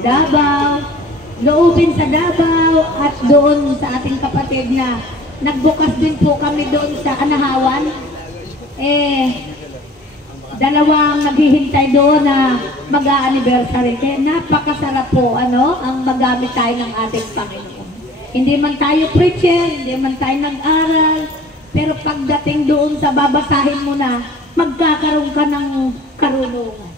Davao, loobin sa Davao at doon sa ating kapatid na nagbukas din po kami doon sa Anahawan. Dalawang naghihintay doon na mag-a-anniversary. Kaya napakasarap po ang magamit tayo ng ating Panginoon. Hindi man tayo preacher, hindi man tayo nag-aral, pero pagdating doon sa babasahin mo na, magkakaroon ka ng karunungan.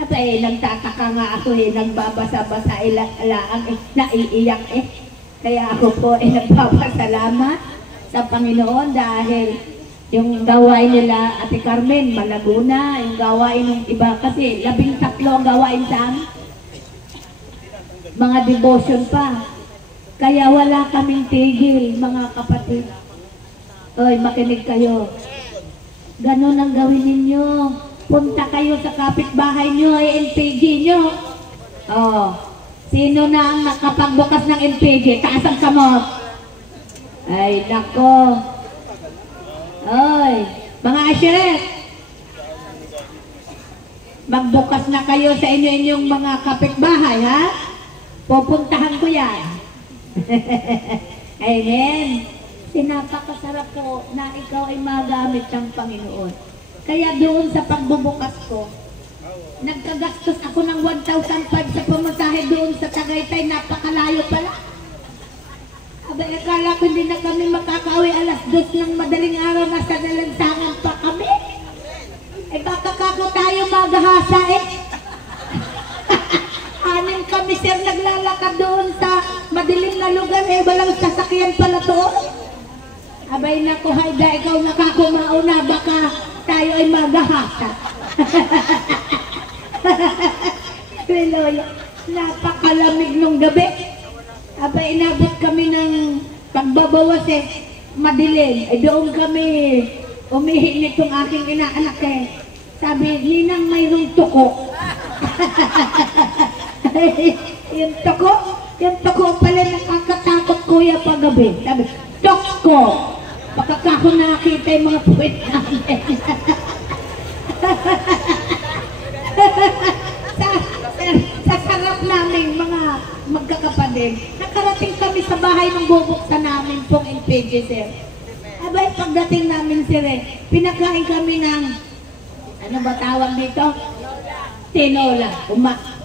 At nagtataka nga ako nagbabasa-basa ilaang naiiyak Kaya ako po nagpapasalamat sa Panginoon dahil yung gawain nila Ate Carmen, malago na. Yung gawain ng iba kasi 13 ang gawain sa mga devotion pa. Kaya wala kaming tigil, mga kapatid. Oy, makinig kayo. Ganon ang gawin ninyo. Punta kayo sa kapitbahay nyo, LPG nyo. Sino na ang nakapagbukas ng LPG? Taas ang kamot. Ay, nako. Oy, mga asyeret, magbukas na kayo sa inyo-inyong mga kapitbahay, ha? Pupuntahan ko yan. Amen. Sinapakasarap po na ikaw ay magamit ng Panginoon. Kaya doon sa pagbubukas ko, nagkagastos ako ng 1,500 sa pamasahe doon sa Tagaytay, napakalayo pala. Abay, akala ko hindi na kami makakauwi alas 2 ng madaling araw, nasa nalansangan pa kami. Baka kako tayo maghahasa Anim kami sir naglalakad doon sa madilim na lugar, walang sasakyan pala doon. Abay naku, Hayda, ikaw nakakumauna, baka tayo ay maghahasa. Piloy, napakalamig nung gabi. Abay, inabot kami ng pagbabawas madilim. Doon kami umihi nitong aking inaanak Sabi, Ninang, mayroong tuko. yung tuko pala nakakatakot kuya paggabi. Sabi, tuko. Baka ako nakakita yung mga puwit namin. sa sarap namin mga magkakapatid, nakarating kami sa bahay ng bubuksan namin pong LPG, sir. Abay, pagdating namin, sir, pinakain kami ng, ano ba tawag dito? Tinola.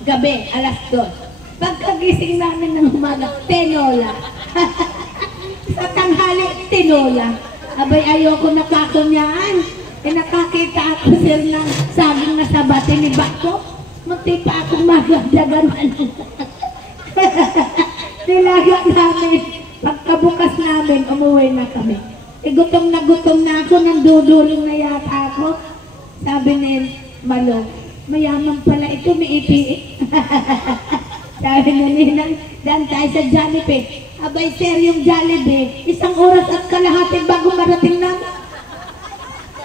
Gabi, alas 2. Pagkagising namin ng umaga, tinola. Sa tanghali, tinola. Abay, ayoko nakakunyaan. Nakakita ako, sir, ng saging na sa batiniba ko. Munti pa akong magdaganan. Nilaga namin. Pagkabukas namin, umuwi na kami. Gutom na ako, nandudulong na yata ako. Sabi ni Malo, mayaman pala ito, may ipi. Sabi na Ninang, daan tayo sa Jollibee. Abay, sir, yung Jollibee, 1 oras at kalahati bago marating namin.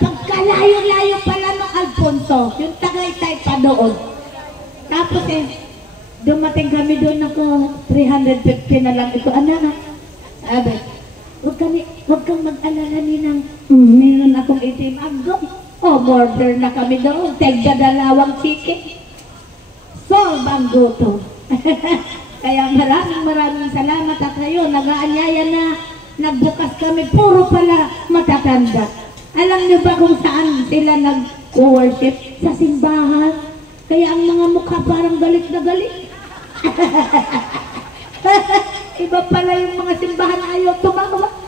Pagkalayo-layo pala ng Alfonso, yung Tagaytay pa doon. Tapos dumating kami doon ako, 350 na lang ito. Anak, sabi, huwag kang mag-alala Ninang. Meron akong ATM. Border na kami doon. Tigda-2 chicken. Solve ang gutom. Kaya maraming salamat at kayo. Nag-aanyaya na nagbukas kami. Puro pala matatanda. Alam niyo ba kung saan sila nag-worship? Sa simbahan. Kaya ang mga mukha parang galit na galit. Iba pala yung mga simbahan ayaw tumawa.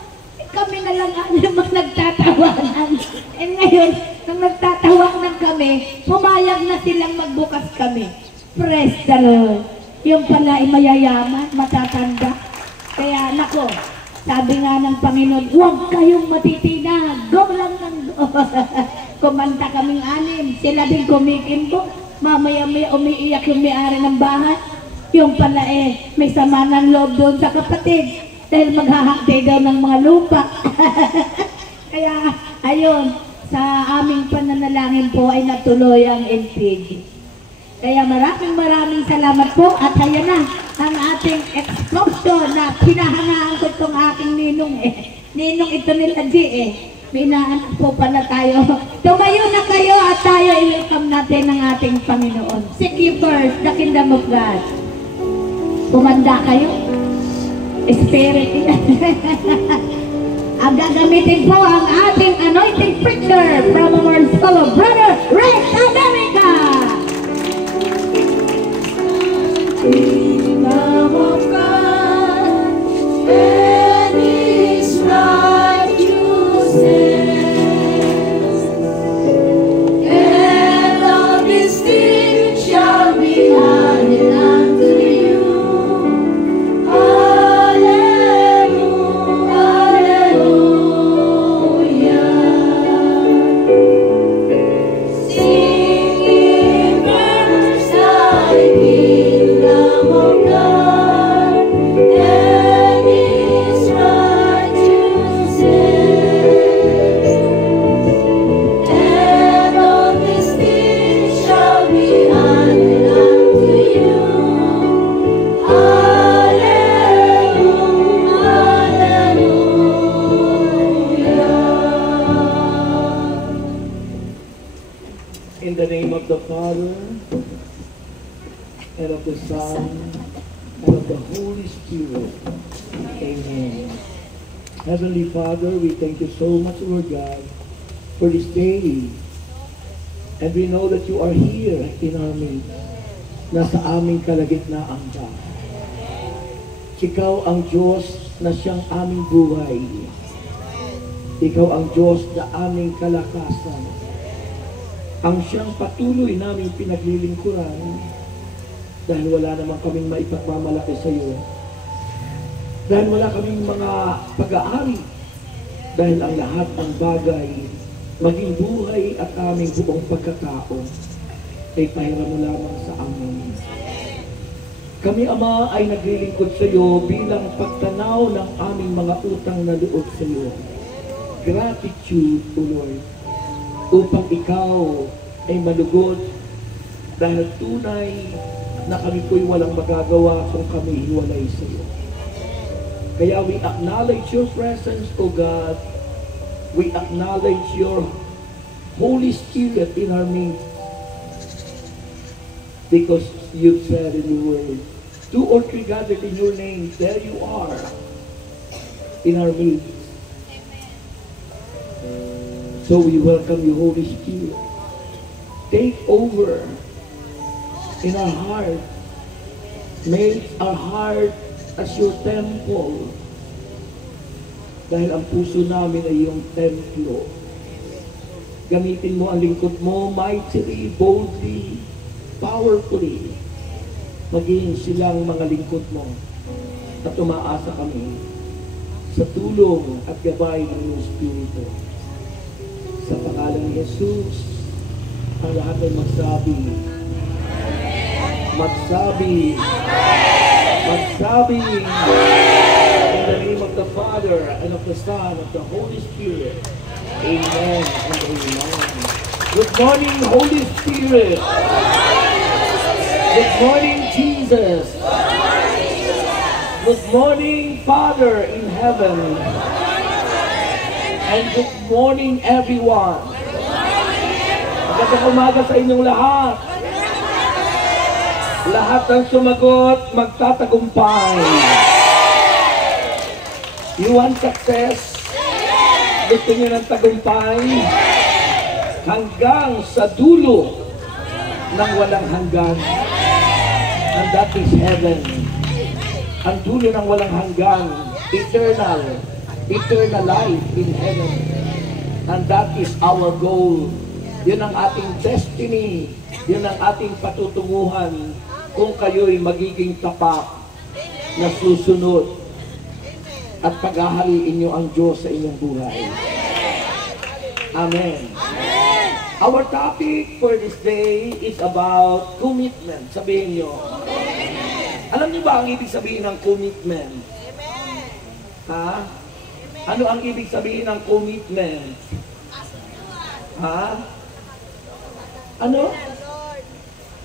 Kami na lang yung mga nagtatawanan. Ngayon, nang nagtatawanan kami, pumayag na silang magbukas kami. Praise the Lord. Yung pala ay mayayaman, matatanda. Kaya nako, sabi nga ng Panginoon, huwag kayong matitinag. Go lang ng go. Kumanta kaming 6. Sila din kumikimbo. Mamaya may umiiyak yung may-ari ng bahay. Yung pala may sama ng loob doon sa kapatid. Dahil maghahakti daw ng mga lupa. Kaya, ayun, sa aming pananalangin po ay natuloy ang LPG. Kaya maraming salamat po. At ayan na, ang ating explosion na pinahangaan ko itong aking ninong Ninong ito nila G Binaan po pala tayo. Tumayo na kayo at tayo i-welcome natin ang ating Panginoon. Seek ye first the kingdom of God. Pumanda kayo. Spirit. Ang gagamitin po ang ating anointing preacher from our fellow brother, Rex America. Kingdom of God and His righteousness. In the name of the Father, and of the Son, and of the Holy Spirit. Amen. Heavenly Father, we thank you so much, Lord God, for this day. And we know that you are here in our midst. Nasa aming kalagitnaan ka. Ikaw ang Diyos na siyang aming buhay. Ikaw ang Diyos na aming kalakasan. Ang siyang patuloy naming pinaglilingkuran dahil wala naman kaming maipagmamalaki sa iyo. Dahil wala kaming mga pag-aari. Dahil ang lahat ng bagay, maging buhay at aming buong pagkatao, ay pahiram mo lamang sa amin. Kami, Ama, ay naglilingkod sa iyo bilang pagtanaw ng aming mga utang na loob sa iyo. Gratitude, O Lord, upang ikaw ay malugod dahil tunay na kami po'y walang magagawa kung kami hiwalay sa iyo. Kaya we acknowledge your presence, O God. We acknowledge your Holy Spirit in our midst. Because you said in your word, 2 or 3 gathered in your name, there you are in our midst. So we welcome you, Holy Spirit. Take over in our heart. Make our heart as your temple. Dahil ang puso namin ay iyong templo. Gamitin mo ang lingkod mo mightily, boldly, powerfully. Maging silang mga lingkod mo. At umaasa kami sa tulong at gabay ng iyong Espiritu. Sa pangalan ni Jesus, ang lahat ay magsabi. Magsabi. Magsabi. In the name of the Father, and of the Son, and of the Holy Spirit. Amen and amen. Good morning, Holy Spirit. Good morning, Jesus. Good morning, Father in heaven. And good morning, everyone. Magandang umaga sa inyong lahat. Lahat ng sumagot, magtatagumpay. You want success? Gusto niyo ng tagumpay? Hanggang sa dulo ng walang hanggan. And that is heaven. Ang dulo ng walang hanggan, eternal life in heaven. And that is our goal. Yun ang ating destiny. Yun ang ating patutunguhan kung kayo'y magiging tapat na susunod at paghahariin nyo ang Diyos sa inyong buhay. Amen. Our topic for this day is about commitment. Sabihin nyo. Alam niyo ba ang ibig sabihin ng commitment? Ha? Ano ang ibig sabihin ng commitment? Ha? Ano?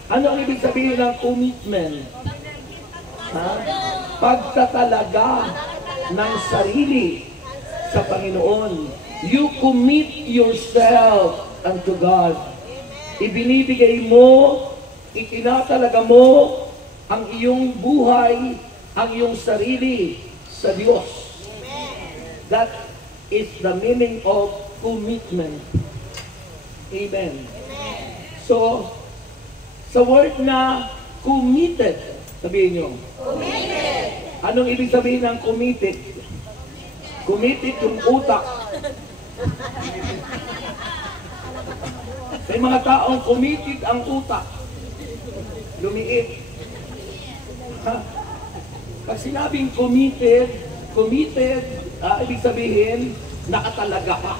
Ano ang ibig sabihin ng commitment? Ha? Pagtatalaga ng sarili sa Panginoon You commit yourself unto God. Ibinibigay mo, itinatalaga mo ang iyong buhay, ang iyong sarili sa Diyos. That is the meaning of commitment. Amen. So, sa word na committed, sabihin nyo. Committed. Anong ibig sabihin ng committed? Committed yung utak. May mga taong committed ang utak. Lumiit. Pag sinabing committed, ibig sabihin, nakatalaga ka.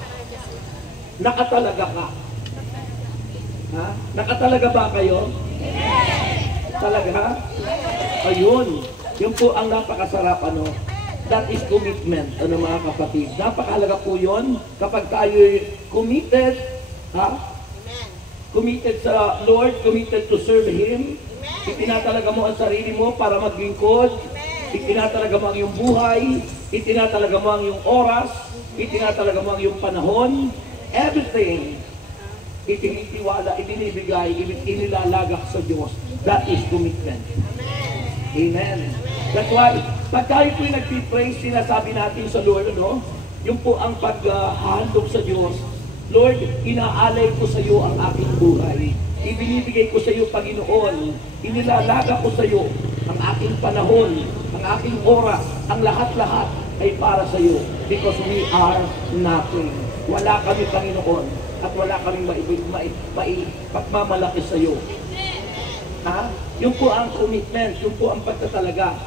Nakatalaga ka. Ha? Nakatalaga ba kayo? Talaga? Ayun. Yun po ang napakasarap, ano? That is commitment, ano mga kapatid. Napakahalaga po yun kapag tayo committed, ha? Committed sa Lord, committed to serve Him. Itinatalaga mo ang sarili mo para maglingkod. Itinatalaga mo ang iyong buhay. Itinatalaga mo ang iyong oras. Itinatalaga mo ang iyong panahon. Everything. Itinitiwala, ibinibigay, inilalagak sa Diyos. That is commitment. Amen. That's why, pag tayo po'y nagpipray, sinasabi natin sa Lord, ano? Yung po ang paghahandog sa Diyos. Lord, inaalay ko sa iyo ang aking buhay. Ibinibigay ko sa iyo, Panginoon. Inilalaga ko sa iyo ang aking panahon, ang aking oras, ang lahat-lahat ay para sa iyo. Because we are nothing. Wala kami, Panginoon, at wala kaming maipagmamalaki sa iyo. Ha? Yung po ang commitment, yung po ang pagtatalaga.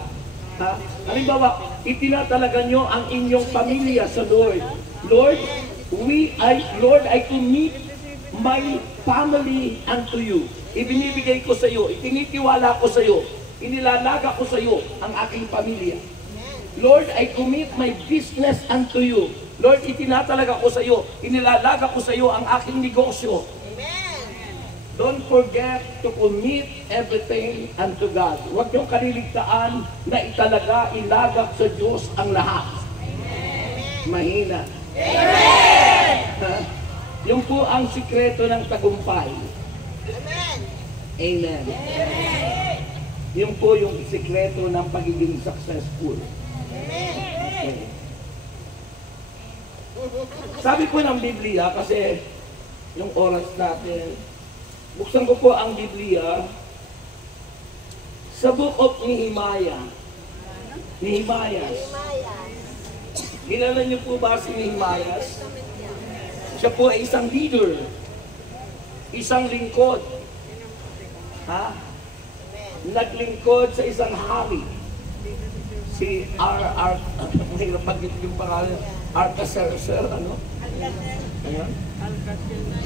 Ha? Halimbawa, itinatalaga nyo ang inyong pamilya sa Lord. Lord, I commit my family unto you. Ibinibigay ko sa iyo, itinitiwala ko sa iyo, inilalaga ko sa iyo ang aking pamilya. Lord, I commit my business unto you. Lord, itinatalaga ko sa iyo, inilalaga ko sa iyo ang aking negosyo. Don't forget to commit everything unto God. Huwag niyong kaliligtaan na italaga, ilagak sa Diyos ang lahat. Mahina. Amen! Yung po ang sikreto ng tagumpay. Amen! Amen. Yung po yung sikreto ng pagiging successful. Okay. Sabi po ng Biblia, kasi yung oras natin, buksan ko po ang Biblia sa Book of Nehemiah. Nehemiah. Kilala niyo po ba si Nehemiah? Siya po ay isang leader, isang lingkod. Ha? Naglingkod sa isang hari. Si mahirap pag yung pangalan, Artaxerxes, ano? Ayan.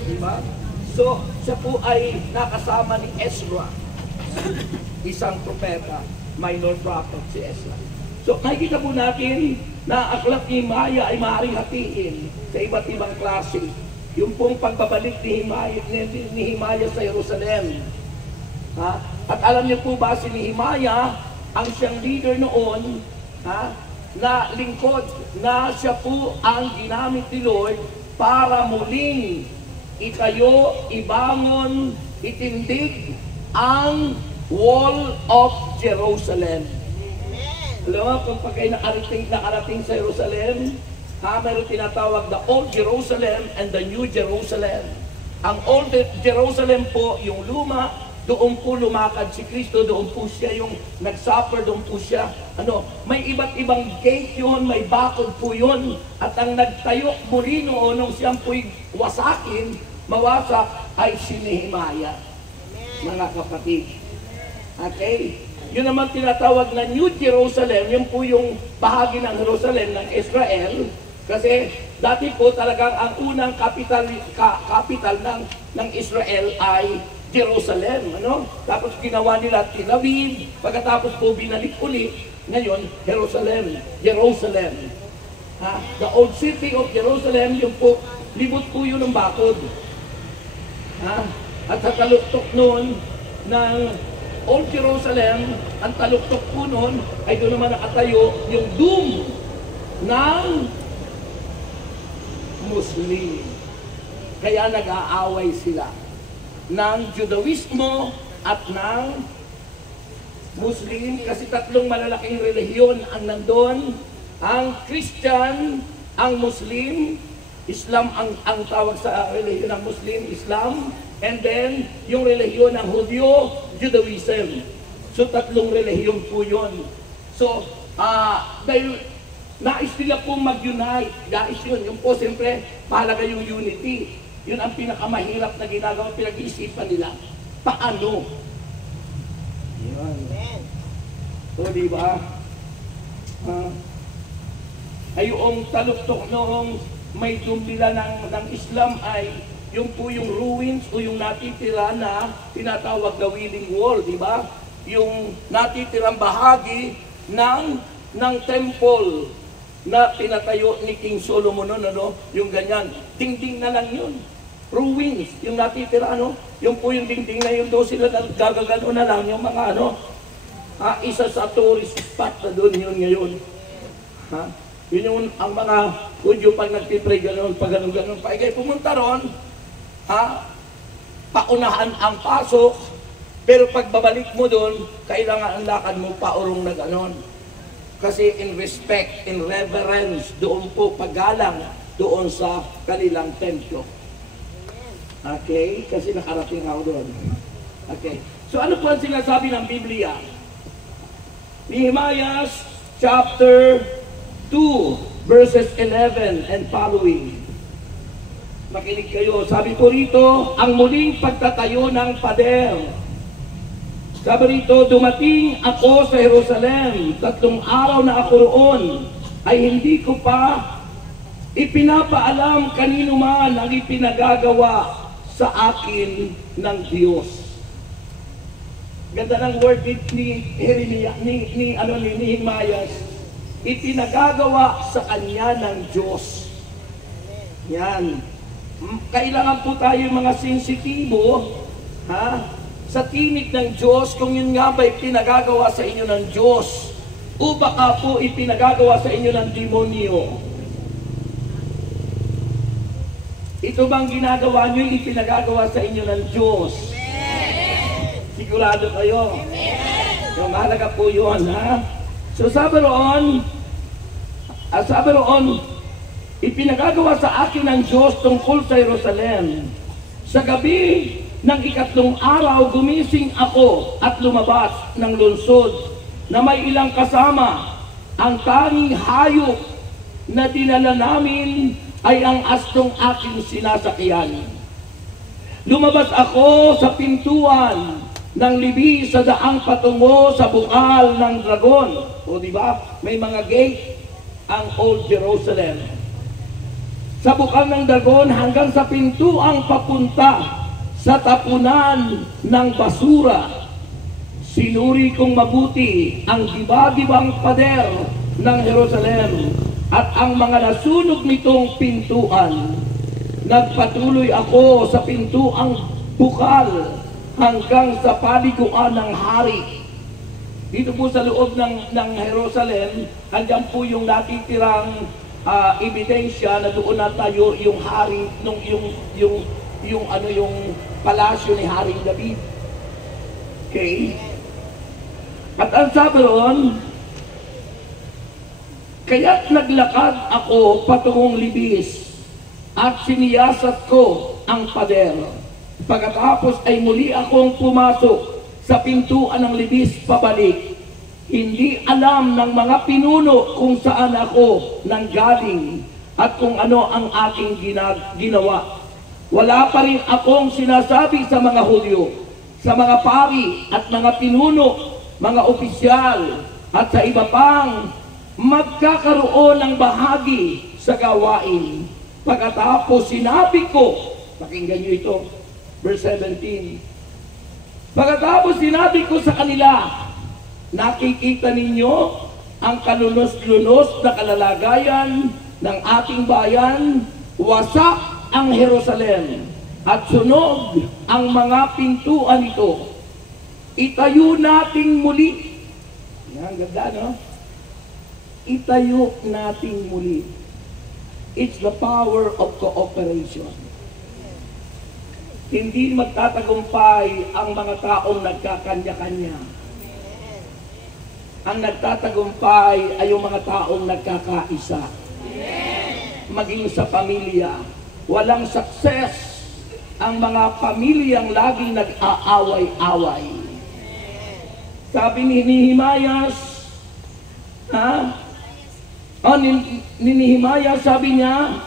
Diba? So, siya po ay nakasama ni Ezra, isang propeta, minor prophet si Ezra. So, nakikita po natin na aklat ni Nehemiah ay maaaring hatiin sa iba't ibang klase. Yung pong pagbabalik ni Nehemiah sa Jerusalem. Ha? At alam niyo po ba si Nehemiah, ang siyang leader noon, ha? Na lingkod, na siya po ang ginamit ni Lord para muling itayo, ibangon, itindig ang Wall of Jerusalem. Alam mo, kung pag kayo nakarating sa Jerusalem, mayroon tinatawag the Old Jerusalem and the New Jerusalem. Ang Old Jerusalem po, yung luma, doon po lumakad si Kristo, doon po siya yung nag-suffer, doon po siya, may iba't ibang gate yun, may bakod po yun, at ang nagtayo muli noon, nung siyang po'y wasakin, mawasak, ay si Nehemiah, mga kapatid. Okay? Yun naman tinatawag na New Jerusalem, yun po yung bahagi ng Jerusalem ng Israel, kasi dati po talagang ang unang capital ng Israel ay Jerusalem, Tapos ginawa nila Tel Aviv, pagkatapos po binalik uli, ngayon Jerusalem. Ha? The old city of Jerusalem, yung po, libot po yun ng bakod. Ha? At sa taluktok noon ng Old Jerusalem, ang taluktok po noon ay doon naman nakatayo yung dome ng Muslim. Kaya nag-aaway sila ng Judaismo at ng Muslim, kasi tatlong malalaking relihiyon ang nandun. Ang Christian, ang Muslim, Islam ang tawag sa relihiyon ng Muslim, Islam, and then yung relihiyon ng Hudyo, Judaism. So tatlong relihiyon po yun. So, dahil nais nila pong mag-unite, nais yun. Yung po, siyempre, mahalaga yung unity. Yun ang pinakamahirap na ginagawa, pinag-iisipan nila. Paano? Yan. O, diba? Ay yung taluktok noong may dumbila ng Islam ay yung po yung ruins o yung natitira na tinatawag na Wailing Wall, diba? Yung natitirang bahagi ng temple na pinatayo ni King Solomon, ano? Yung ganyan. Dingding na lang yun. Ruins, yung natitira, ano? Yung po yung dingding na yun, doon sila gagagano na lang, yung mga ano, isa sa tourist spot na doon yun ngayon. Yun yung ang mga Hudyo pag nagtipray gano'n, pag gano'n, pa ikay pumunta ron, paunahan ang pasok, pero pag babalik mo doon, kailangan ang lakad mo paurong na gano'n. Kasi in respect, in reverence, doon po paggalang doon sa kanilang templo. Okay? Kasi nakarating ako doon. Okay. So ano po ang sinasabi ng Biblia? Nehemiah chapter 2, verses 11 and following. Makinig kayo. Sabi po rito, ang muling pagtatayo ng pader. Sabi rito, dumating ako sa Jerusalem, 3 araw na ako roon, ay hindi ko pa ipinapaalam kanino man ang ipinagagawa sa akin ng Diyos. Ganda ng word ni Nehemiah, ipinagagawa sa kanya ng Diyos. Yan. Kailangan po tayo mga sensitibo, sa tinig ng Diyos, kung yun nga ba ipinagagawa sa inyo ng Diyos, o baka po ipinagagawa sa inyo ng demonyo. Ito bang ginagawa nyo, ipinagagawa sa inyo ng Diyos? Amen. Sigurado kayo? Amen. So, mahalaga po yun, So sabi roon, ipinagagawa sa akin ng Diyos tungkol sa Jerusalem. Sa gabi ng 3 araw, gumising ako at lumabas ng lungsod na may ilang kasama. Ang tanging hayop na dinala namin ay ang astong aking sinasakyan. Lumabas ako sa pintuan ng libis sa daang patungo sa bukal ng dragon. O diba, may mga gate ang Old Jerusalem. Sa bukal ng dragon hanggang sa pintuang papunta sa tapunan ng basura. Sinuri kong mabuti ang diba-dibang pader ng Jerusalem at ang mga nasunog nitong pintuan. Nagpatuloy ako sa pintuang bukal hanggang sa paliguan ng hari. Dito po sa loob ng Jerusalem, andyan po yung natitirang ebidensya na doon na tayo yung hari, yung palasyo ni Haring David. Okay? At ang sabi roon, kaya't naglakad ako patungong libis at siniyasat ko ang pader. Pagkatapos ay muli akong pumasok sa pintuan ng libis pabalik. Hindi alam ng mga pinuno kung saan ako nanggaling at kung ano ang aking ginawa. Wala pa rin akong sinasabi sa mga Hudyo, sa mga pari at mga pinuno, mga opisyal at sa iba pang magkakaroon ng bahagi sa gawain. Pagkatapos sinabi ko, pakinggan nyo ito, verse 17. Pagkatapos sinabi ko sa kanila, nakikita ninyo ang kalunos-lunos na kalalagayan ng ating bayan, wasak ang Jerusalem at sunog ang mga pintuan nito. Itayo nating muli. Yan, ganda, no? Itayo nating muli. It's the power of cooperation. Hindi magtatagumpay ang mga taong nagkakanya-kanya. Ang nagtatagumpay ay yung mga taong nagkakaisa. Maging sa pamilya, walang success ang mga pamilyang laging nag-aaway-away. Sabi ni Nehemias, ni Nehemias, sabi niya,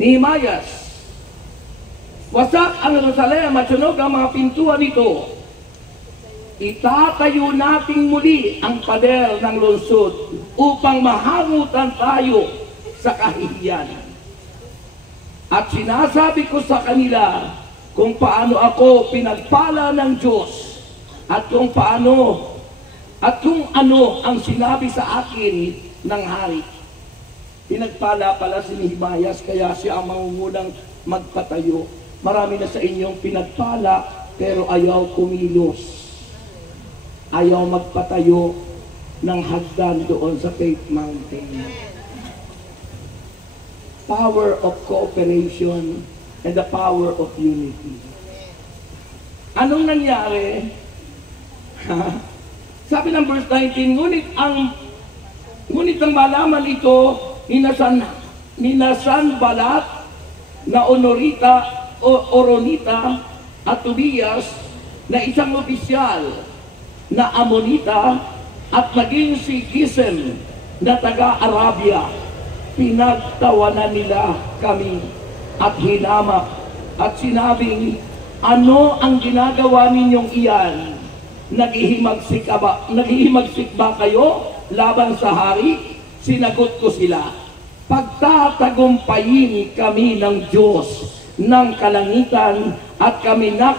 Nehemias, wasak ang Jerusalem at sunog ang mga pintuan nito. Itatayo nating muli ang pader ng lungsod upang mahangutan tayo sa kahihiyan. At sinasabi ko sa kanila kung paano ako pinagpala ng Diyos at kung ano ang sinabi sa akin ng hari. Pinagpala pala si Nehemias, kaya siya ang mangungunang magpatayo. Marami na sa inyong pinagpala pero ayaw kumilos. Ayaw magpatayo ng hagdan doon sa Faith Mountain. Power of cooperation and the power of unity. Anong nangyari? Sabi ng verse 19, ngunit ang malaman ito ni Sanballat na Oronita at Tobias na isang opisyal na Amonita at maging si Gesem na taga-Arabia. Pinagtawanan nila kami at hinamak at sinabing, ano ang ginagawa ninyong iyan? Naghihimagsik ba kayo laban sa hari? Sinagot ko sila, pagtatagumpayin kami ng Diyos ng kalangitan at kami na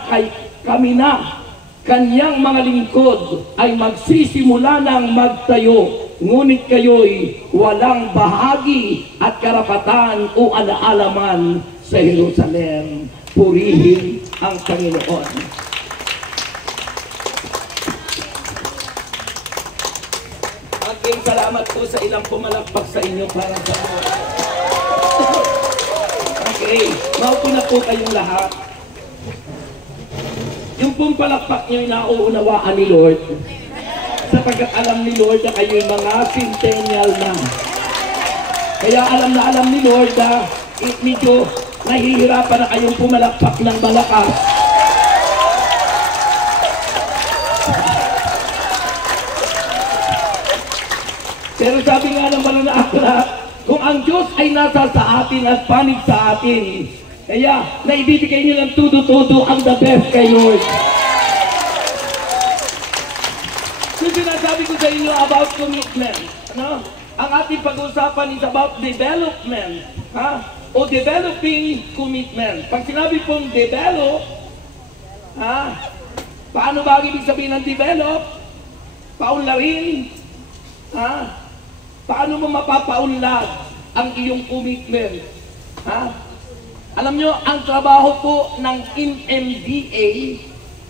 kanyang mga lingkod ay magsisimula ng magtayo. Ngunit kayo'y walang bahagi at karapatan o alaalaman sa Jerusalem. Purihin ang Panginoon. Again, salamat po sa ilang pumalakpak sa inyo para sa Lord. Okay, maupo na po kayong lahat. Yung pong palakpak nyo nauunawaan ni Lord, sapagkat alam ni Lord na kayo'y mga centennial na. Kaya alam ni Lord na medyo nahihirapan na kayong pumalakpak ng malakas. Pero sabi nga ng banal na aklat, kung ang Diyos ay nasa sa atin at panig sa atin, kaya naibibigay nilang todo-todo ang the best kay Lord. Yung sinasabi ko sa inyo about commitment, ang ating pag-usapan is about development, o developing commitment. Pag sinabi pong develop, paano ba ibig sabihin ng develop? Paunlarin, paano mo mapapaunlad ang iyong commitment? Alam nyo, ang trabaho po ng MMDA,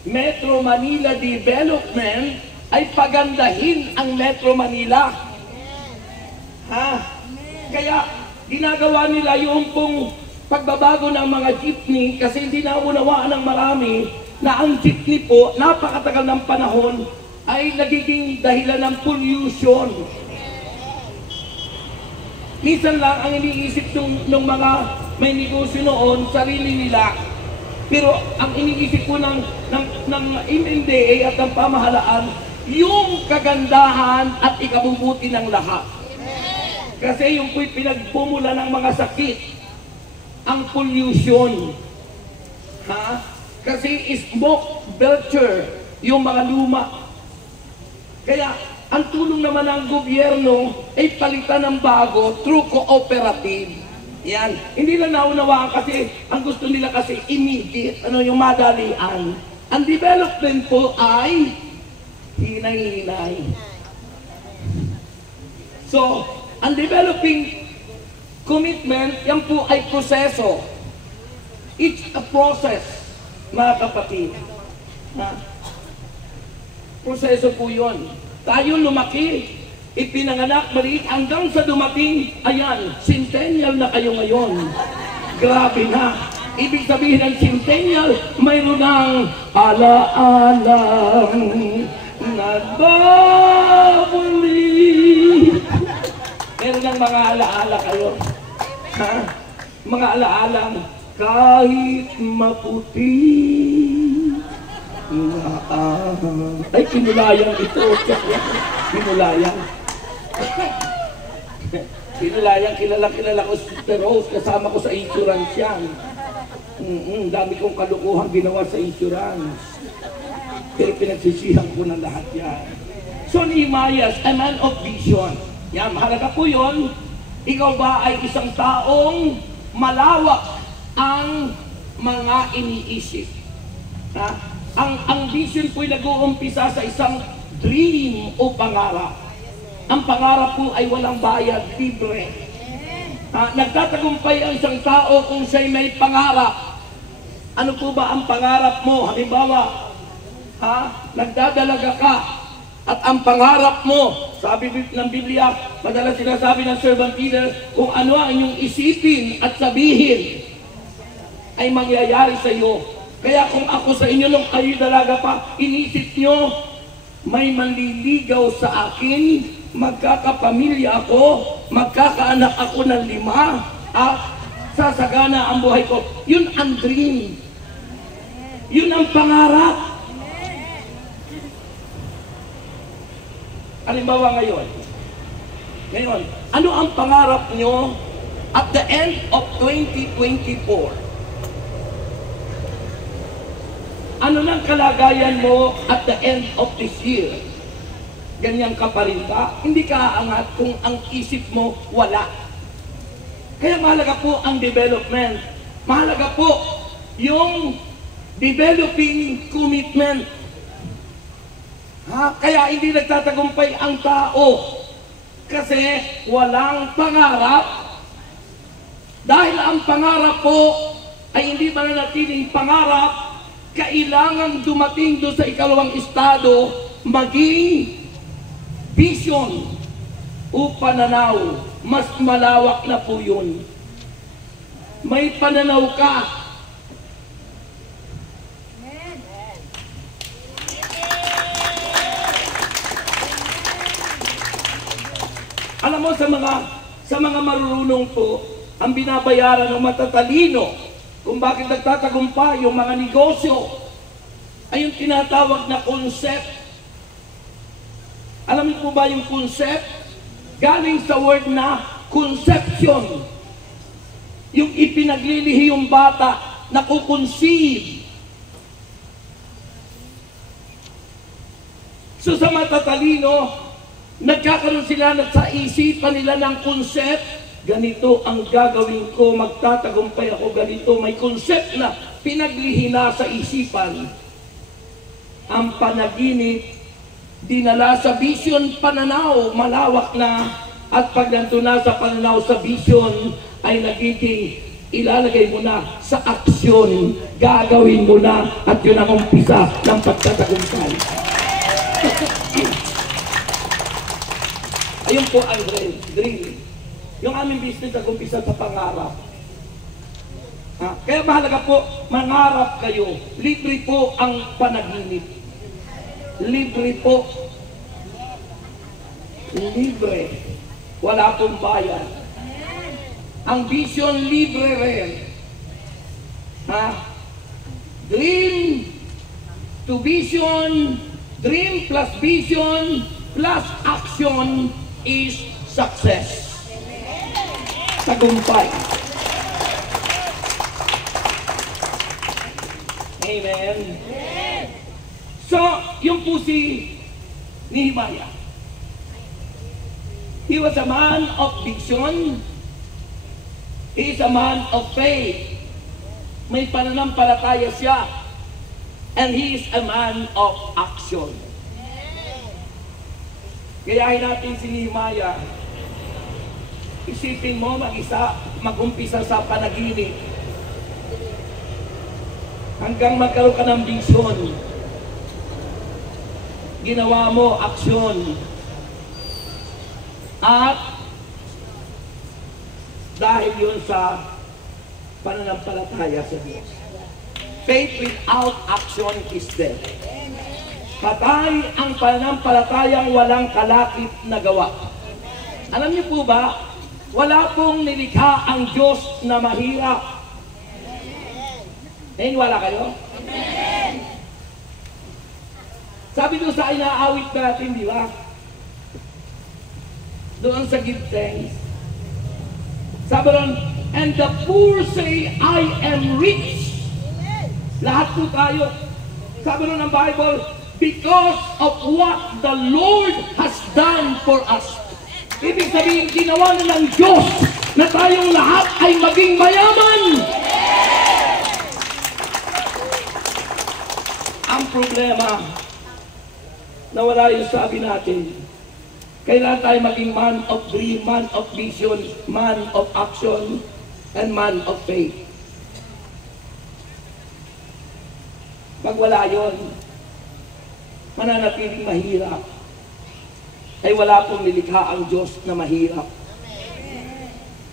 Metro Manila Development, ay pagandahin ang Metro Manila. Kaya ginagawa nila yung pong pagbabago ng mga jeepney kasi hindi naunawaan ng marami na ang jeepney po, napakatagal ng panahon, ay nagiging dahilan ng pollution. Minsan lang ang iniisip ng mga may negosyo noon, sarili nila. Pero ang iniisip po ng MMDA at ng pamahalaan, yung kagandahan at ikabubuti ng lahat. Kasi yung po'y pinagpumula ng mga sakit, ang pollution. Kasi smoke belcher, yung mga luma. Kaya ang tulong naman ng gobyerno ay palitan ng bago through cooperative. Yan. Hindi lang naunawaan kasi ang gusto nila kasi immediate, yung madalian. Ang development po ay hinay-hinay. So, ang developing commitment, yan po ay proseso. It's a process, mga kapatid. Proseso po yun. Tayo lumaki, ipinanganak maliit hanggang sa dumating, ayan, centennial na kayo ngayon. Grabe na. Ibig sabihin ng centennial, mayroon ng alaalang nagbabalik. Meron ng mga alaala kayo. Ha? Mga alaalang kahit maputi. Ay, kinulayang ito. Kinulayang. Kinulayang, kilala ko si Sister Rose. Kasama ko sa insurance yan. Dami kong kalukuhan ginawa sa insurance. Pero pinagsisihan ko na lahat yan. So, Nehemiah, a man of vision. Yan, mahalaga po yun. Ikaw ba ay isang taong malawak ang mga iniisip? Ha? Ang vision po'y nag-uumpisa sa isang dream o pangarap. Ang pangarap po ay walang bayad, libre. Nagtatagumpay ang isang tao kung siya'y may pangarap. Ano po ba ang pangarap mo? Halimbawa, nagdadalaga ka at ang pangarap mo, sabi ng Biblia, madalas sinasabi ng Servant Peter, kung ano ang inyong isipin at sabihin ay mangyayari sa iyo. Kaya kung ako sa inyo nung kayo dalaga pa, inisip nyo, may manliligaw sa akin, magkakapamilya ako, magkakaanak ako ng 5, at sasagana ang buhay ko. Yun ang dream. Yun ang pangarap. Halimbawa ngayon, ano ang pangarap nyo at the end of 2024? Ano nang kalagayan mo at the end of this year? Ganyan ka pa rin ba? Hindi ka aangat kung ang isip mo wala. Kaya mahalaga po ang development. Mahalaga po yung developing commitment. Kaya hindi nagtatagumpay ang tao kasi walang pangarap. Dahil ang pangarap po ay hindi mananatiling pangarap, kailangan dumating doon sa ikalawang estado, maging vision o pananaw. Mas malawak na po yun. May pananaw ka. Alam mo, sa mga marurunong po, ang binabayaran ng matatalino kung bakit nagtatagumpay yung mga negosyo ay yung tinatawag na concept. Alam niyo po ba yung concept? Galing sa word na conception. Yung ipinaglilihi yung bata na kukonceive. So sa matatalino, nagkakaroon sila sa isipan nila ng concept, ganito ang gagawin ko, magtatagumpay ako ganito. May concept na pinaglihi na sa isipan. Ang panaginip, dinala sa vision, pananaw, malawak na. At pag nandun na sa pananaw sa vision, ay nagiging ilalagay mo na sa aksyon. Gagawin mo na at yun ang umpisa ng pagtatagumpay. Ayun po ang dream. Yung aming business nag-umpisa sa pangarap. Kaya mahalaga po, mangarap kayo. Libre po ang panaginip. Libre po. Libre. Wala pong bayan. Ang vision libre rin. Dream to vision, dream plus vision plus action is success. Tagumpay. Amen. So, yung po si Nehemiah. He was a man of vision. He is a man of faith. May pananampalataya siya. And he is a man of action. Gayahin natin si Nehemiah. Isipin mo mag-umpisa sa panaginip. Hanggang magkaroon ka ng vision. Ginawa mo, aksyon. At dahil yun sa pananampalataya sa Diyos. Faith without action is dead. Patay ang pananampalatayang walang kalakip na gawa. Alam niyo po ba, wala pong nilikha ang Diyos na mahirap. Wala kayo? Sabi doon sa inaawit natin, di ba? Doon sa give thanks. Sabi doon, and the poor say, I am rich. Lahat po tayo. Sabi doon ng Bible, because of what the Lord has done for us. Ibig sabihin, ginawa na ng Diyos na tayong lahat ay maging mayaman. Ang problema, nawala yung sabi natin, kailangan tayo maging man of dream, man of vision, man of action, and man of faith. Pag wala yun, mananatiling mahirap. Ay wala pong nilikha ang Diyos na mahirap.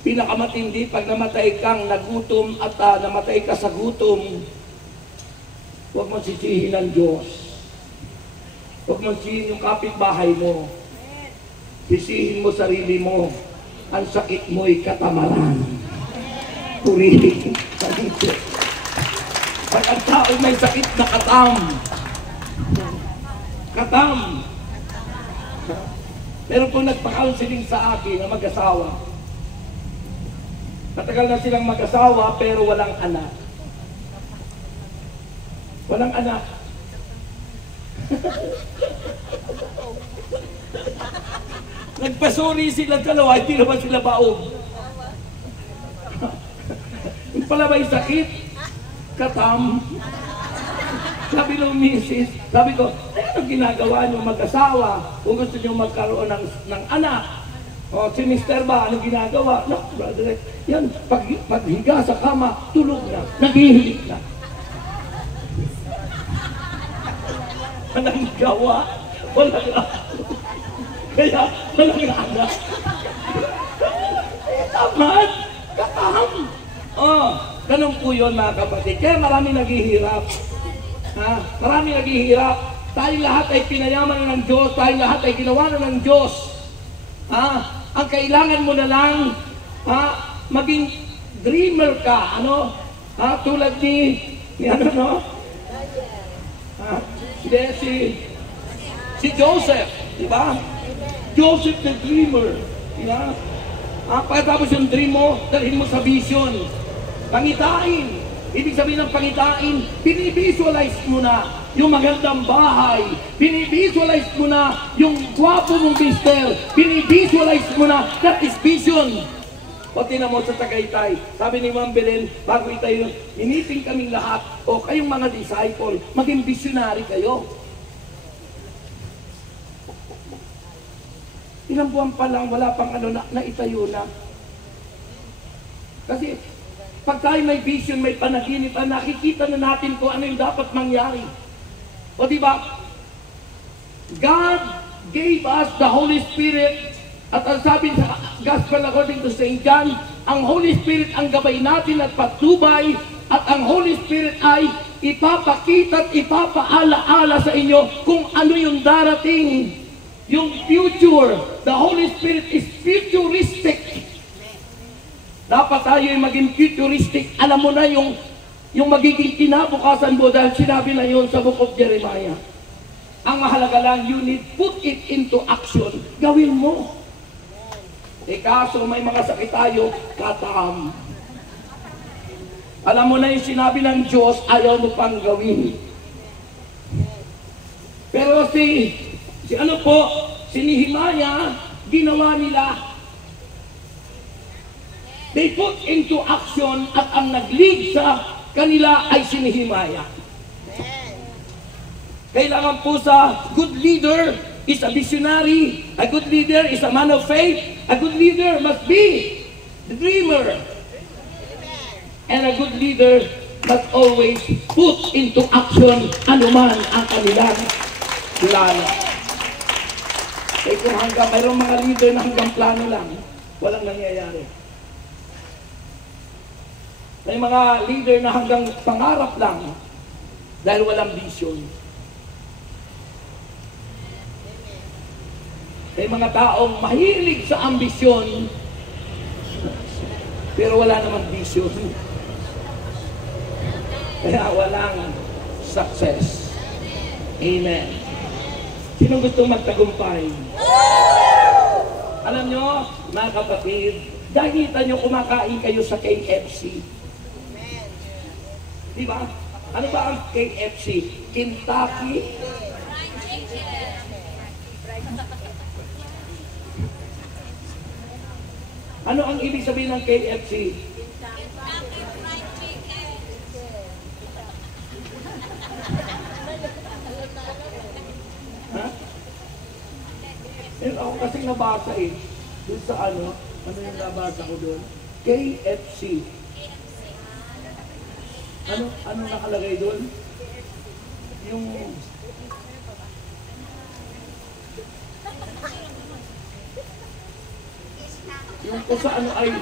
Pinakamatindi, pag namatay kang nagutom at namatay ka sa gutom, huwag mo sisihin ang Diyos. Huwag mo sisihin yung kapitbahay mo. Sisihin mo sarili mo. Ang sakit mo'y katamaran. Purihin ang Diyos. Pag ang tao may sakit na katam. Meron po nagpa-counseling sa akin na mag-asawa. Matagal na silang mag-asawa pero walang anak. Walang anak. Nagpasuri sila dalawa, hindi naman sila baog. Yung pala may sakit, katam. Sabi ng misis, sabi ko, ano ginagawa niyo mag-asawa kung gusto niyo magkaroon ng anak? O si Mr. ba, ano ginagawa? No, brother, yan, paghiga sa kama, tulog na, naghihilik na. Walang gawa, walang kaya walang anak. Tamad, katam. Oh, ganun po yun mga kapatid. Kaya marami naghihirap. Marami naghihirap. Tayo lahat ay pinayaman ng Diyos. Tayo lahat ay ginawa ng Diyos. Ang kailangan mo na lang, maging dreamer ka. Ano? Tulad ni ano, no? Si Joseph. Diba? Joseph the dreamer. Diba? Pagkatapos yung dream mo, dalhin mo sa vision. Pangitain. Ibig sabihin ng pangitain, binivisualize mo na yung magandang bahay, binivisualize mo na yung gwapo mong mister, binivisualize mo na, that is vision. O tinan mo sa Tagaytay, sabi ni Ma'am Belen, bago itayo, initing kaming lahat, o kayong mga disciple, maging visionary kayo. Ilang buwan pa lang, wala pang ano na itayo na. Kasi, pag tayo may vision, may panaginip, nakikita na natin kung ano yung dapat mangyari. O diba? God gave us the Holy Spirit at ang sabi sa Gospel according to St. John, ang Holy Spirit ang gabay natin at patnubay at ang Holy Spirit ay ipapakita at ipapaala-ala sa inyo kung ano yung darating. Yung future. The Holy Spirit is futuristic. Dapat tayo ay maging futuristic. Alam mo na yung magiging kinabukasan mo dahil sinabi na yun sa Book of Jeremiah. Ang mahalaga lang, you need put it into action. Gawin mo. Kaso may mga sakit tayo, katam. Alam mo na yung sinabi ng Diyos, ayaw mo pang gawin. Pero si Nehemiah, ginawa nila. They put into action at ang nag-lead sa kanila ay si Nehemiah. Kailangan po sa good leader is a visionary, a good leader is a man of faith, a good leader must be the dreamer. And a good leader must always put into action anuman ang kanilang plano. Eh kung mayroong mga leader na hanggang plano lang, walang nangyayari. May mga leader na hanggang pangarap lang dahil walang vision. May mga taong mahilig sa ambisyon pero wala namang vision. Kaya walang success. Amen. Sino gustong magtagumpay? Alam nyo, mga kapatid, nakita nyo kumakain kayo sa KFC. Diba? Ano ba ang KFC? Kentucky? Ano ang ibig sabihin ng KFC? Ha? Ako kasi nabasa doon sa ano yung nabasa ko doon? KFC. Ano nakalagay doon? Yung kung sa ano ay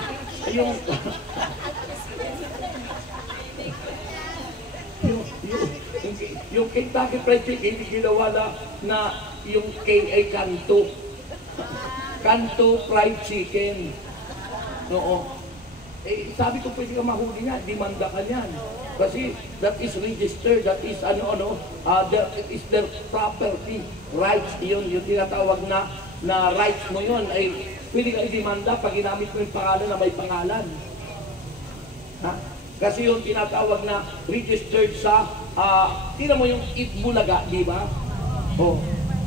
yung Kentucky Fried Chicken hindi ginawa na yung K ay kanto. Kanto Fried Chicken. Oo. Eh, sabi ko pwede ka mahuli niya, demanda ka niyan. Kasi that is registered, that is that is their property, rights yun, yung tinatawag na rights mo yun, ay pwede ka i-demanda pag ginamit mo yung pangalan na may pangalan. Ha? Kasi yung tinatawag na registered sa, tingnan mo yung Itbulaga, di ba? Oh,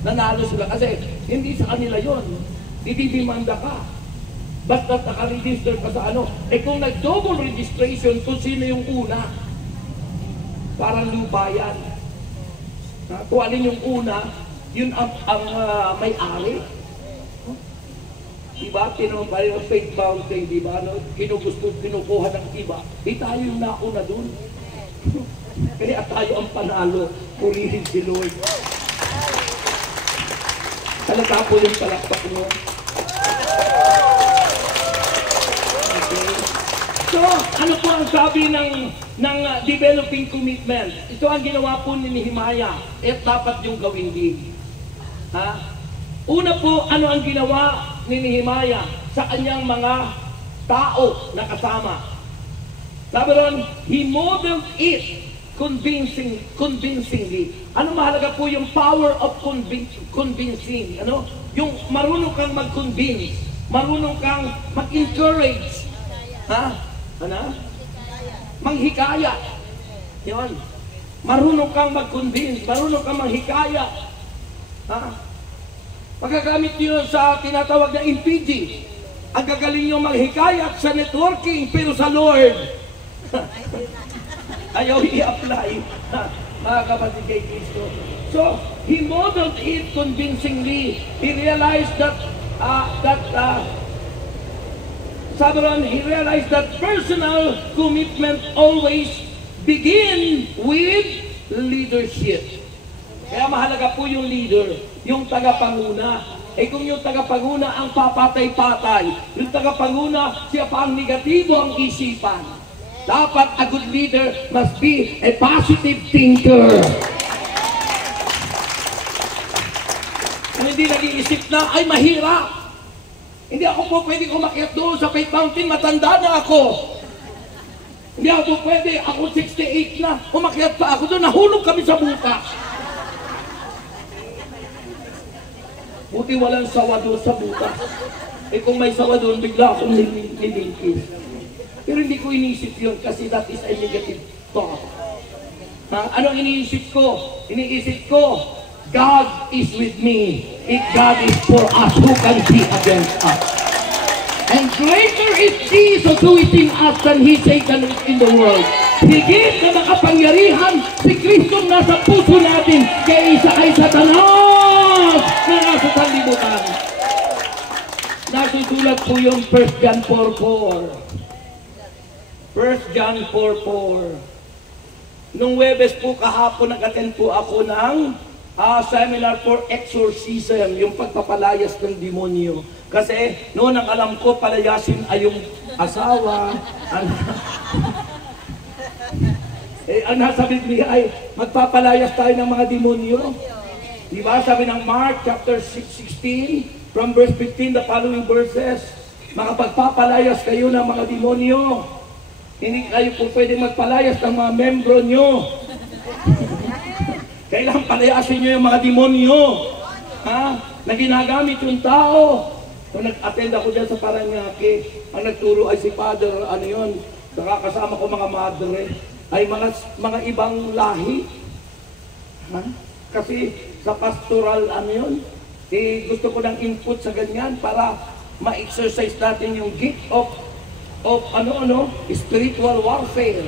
nanalo sila kasi hindi sa kanila yun, didimanda ka. Basta naka-register ka sa ano. Eh kung nag-double registration, kung sino yung una, parang lupa yan. Kung alin yung una, yun ang may-ari. Diba? Parang yung faith fountain, diba? Kinukuha ng iba. Eh tayo yung nauna dun. Kaya tayo ang panalo. Purihin si Lord. Halata po yung palakpak mo. So, ano po ang sabi ng developing commitment? Ito ang ginawa po ni Nehemiah at dapat yung gawin din. Ha? Una po, ano ang ginawa ni Nehemiah sa kanyang mga tao na kasama? Sabi ron, he modeled it convincingly. Ano mahalaga po yung power of convincing? Ano? Yung marunong kang mag-convince, marunong kang mag-encourage. Ha? Ano? Manghikaya. Yun. Marunong kang mag-convince, marunong kang manghikaya. Ha? Pagkagamit nyo sa tinatawag na MPG, ang gagaling nyo manghikaya sa networking, pero sa Lord, ayaw i-apply. Mga kapatid kay Kristo. So, he modeled it convincingly. He realized that he realized that personal commitment always begin with leadership. Kaya mahalaga po yung leader, yung tagapanguna. Eh kung yung tagapanguna ang papatay-patay, yung tagapanguna, siya pa ang negatibo ang isipan. Dapat a good leader must be a positive thinker. Kung hindi nag-iisip na, ay mahirap. Hindi ako po pwede umakyat doon sa Faith Mountain, matanda na ako. Hindi ako po pwede, ako 68 na, umakyat pa ako doon, nahulog kami sa butas. Buti walang sawa doon sa butas. Eh kung may sawa doon, bigla akong nilingkis. Pero hindi ko inisip yun kasi that is a negative thought. Anong iniisip ko? Iniisip ko, God is with me. If God is for us, who can be against us? And greater is Jesus who is in us than he Satan is in the world. Higit na makapangyarihan si Kristong nasa puso natin kaysa kay Satanas na nasa sanlibutan. Nasusulat po yung 1 John 4:4. 1 John 4:4. Nung Webes po kahapon nag-attend po ako ng seminar for exorcism, yung pagpapalayas ng demonyo. Kasi noon ang alam ko, palayasin ay yung asawa, ang nasa Biblia ay magpapalayas tayo ng mga demonyo. Diba? Sabi ng Mark chapter 16, from verse 15, the following verses, makapagpapalayas kayo ng mga demonyo. Hindi kayo po pwedeng magpalayas ng mga membro nyo. Kailangan palayasin nyo yung mga demonyo. Na ginagamit yung tao. Kung nag-attend ako dyan sa Paranaque, ang nagturo ay si Father, nakakasama ko mga madre, ay mga ibang lahi. Kasi sa pastoral gusto ko ng input sa ganyan para ma-exercise natin yung gift of spiritual warfare.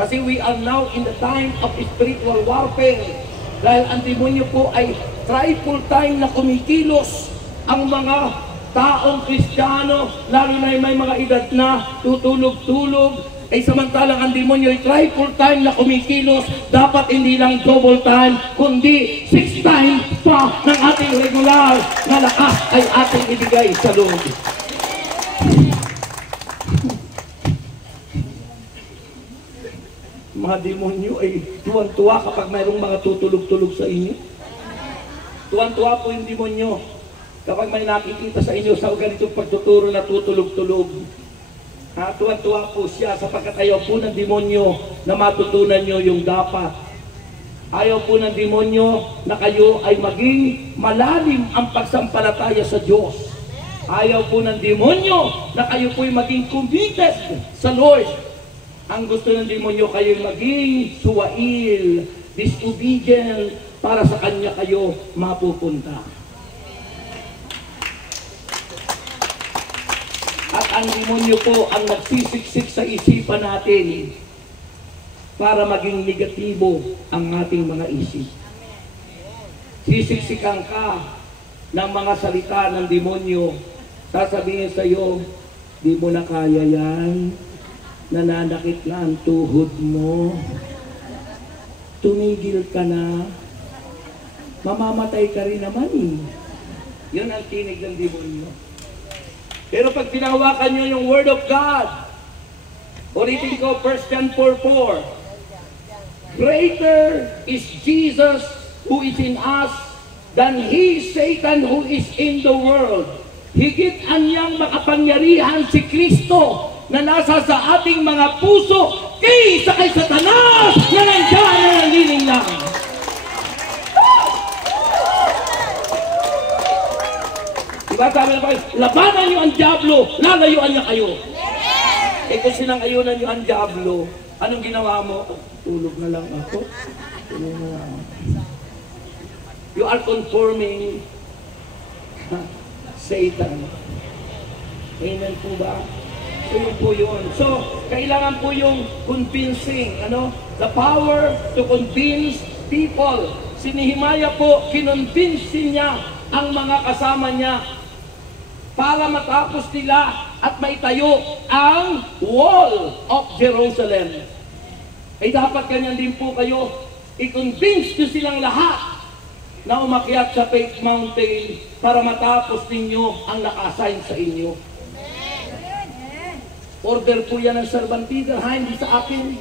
Kasi we are now in the time of spiritual warfare. Dahil ang demonyo po ay triple time na kumikilos ang mga taong Kristiyano, lalo na may mga edad na tutulog-tulog, ay samantalang ang demonyo ay triple time na kumikilos, dapat hindi lang double time, kundi 6 times pa ng ating regular na lakas ay ating ibigay sa Lord. Mga demonyo ay tuwan-tuwa kapag mayroong mga tutulog-tulog sa inyo. Tuwan-tuwa po yung demonyo kapag may nakikita sa inyo sa ganitong pagtuturo na tutulog-tulog. Tuwan-tuwa po siya sapagkat ayaw po ng demonyo na matutunan nyo yung dapat. Ayaw po ng demonyo na kayo ay maging malalim ang pagsampalataya sa Diyos. Ayaw po ng demonyo na kayo po ay maging committed sa Lord. Ang gusto ng demonyo kayo maging suwail, disobedient, para sa Kanya kayo mapupunta. At ang demonyo po ang nagsisiksik sa isipan natin para maging negatibo ang ating mga isip. Sisiksikan ka ng mga salita ng demonyo, sasabihin sa iyo, di mo na kaya yan, nananakit na ang tuhod mo, tumigil ka na, mamamatay ka rin naman eh. Yun ang tinig ng demonyo. Pero pag tinawakan nyo yung Word of God, ulitin ko, 1 John 4:4, greater is Jesus who is in us than he, Satan, who is in the world. Higit anyang makapangyarihan si Kristo na nasa sa ating mga puso kaysa kay Satanas na nandiyan na naliling lang. Diba sabi na ba, labanan nyo ang Diablo, lalayuan niya kayo. Kung sinangayunan nyo ang Diablo, anong ginawa mo? Tulog na lang ako. Tulog na lang. You are conforming Satan. Amen po ba? So yun po yun. So, kailangan po yung convincing, the power to convince people. Si Nehemiah po, kinonvince niya ang mga kasama niya para matapos nila at maitayo ang wall of Jerusalem. Ay dapat ganyan din po kayo, i-convince nyo silang lahat na umakyat sa Faith Mountain para matapos ninyo ang naka-assign sa inyo. Order po yan ng servant leader, hindi sa akin.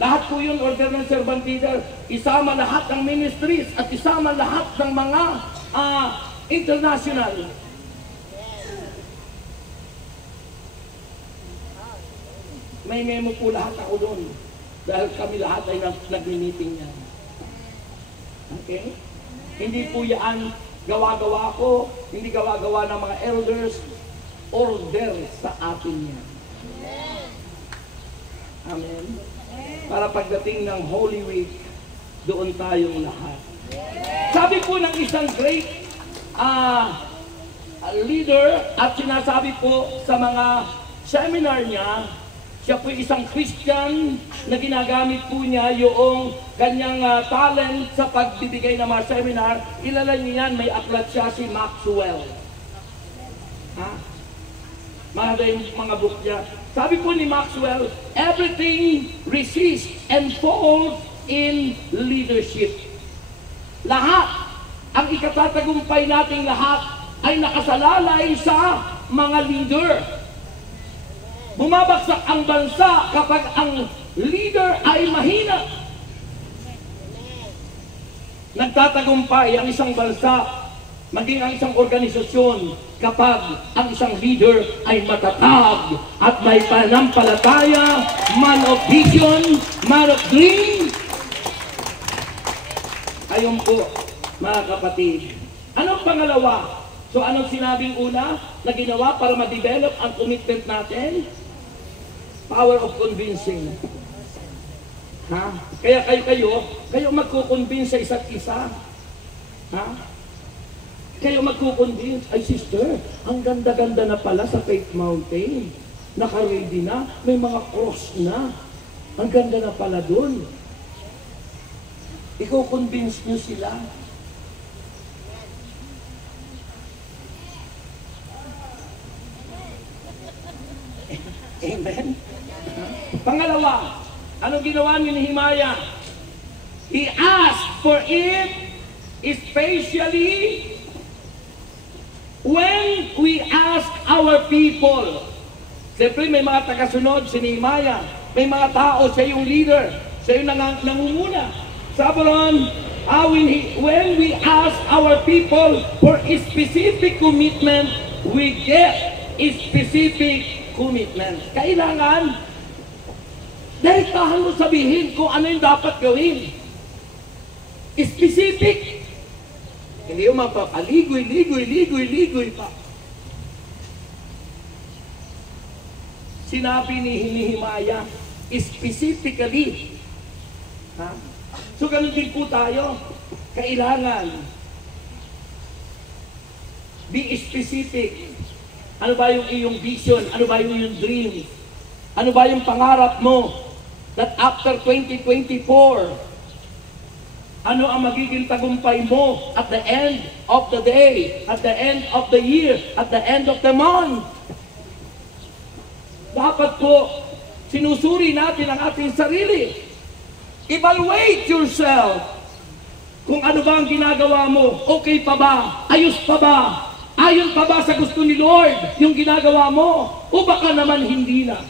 Lahat po yun, order ng servant leader. Isama lahat ng ministries at isama lahat ng mga international. May memo po lahat ako doon. Dahil kami lahat ay nag-meeting yan. Okay? Hindi po yan gawa-gawa ko, hindi gawa-gawa ng mga elders, order sa atin yan. Amen. Para pagdating ng Holy Week, doon tayong lahat. Sabi po ng isang great leader at sinasabi po sa mga seminar niya, siya po isang Christian na ginagamit po niya yung kanyang talent sa pagbibigay ng mga seminar. Kilala niyo yan, may aklat siya si Maxwell. Mga book niya. Sabi po ni Maxwell, everything resists and falls in leadership. Lahat, ang ikatatagumpay nating lahat ay nakasalalay sa mga leader. Bumabagsak ang bansa kapag ang leader ay mahina. Nagtatagumpay ang isang bansa, maging ang isang organisasyon, kapag ang isang leader ay matatag at may pananampalataya, man of vision, man of dream. Ayun po, mga kapatid. Anong pangalawa? So anong sinabing una na ginawa para ma-develop ang commitment natin? Power of convincing. Ha? Kaya kayo magko-convince sa isa't isa. Ha? Kayo magko-convince, ay sister, ang ganda-ganda na pala sa Faith Mountain. Naka-ready na, may mga cross na. Ang ganda na pala dun. Iko-convince nyo sila. Amen? Pangalawa, anong ginawa ni Nehemiah? He asked for it, especially when we ask our people. Siyempre may mga tagasunod si Nehemiah, may mga tao, siya yung leader, siya yung nangunguna. Sabron, when we ask our people for a specific commitment, we get a specific commitment. Kailangan, direktahan mo sabihin kung ano yung dapat gawin. Specific. Hindi yung mapapaligoy pa. Sinabi ni Nehemiah, specifically. Ha? So ganun din po tayo. Kailangan be specific. Ano ba yung iyong vision? Ano ba yung iyong dream? Ano ba yung pangarap mo? That after 2024, ano ang magiging tagumpay mo at the end of the day, at the end of the year, at the end of the month? Dapat po, sinusuri natin ang ating sarili. Evaluate yourself. Kung ano ba ang ginagawa mo, okay pa ba? Ayos pa ba? Ayon pa ba sa gusto ni Lord yung ginagawa mo? O baka naman hindi na?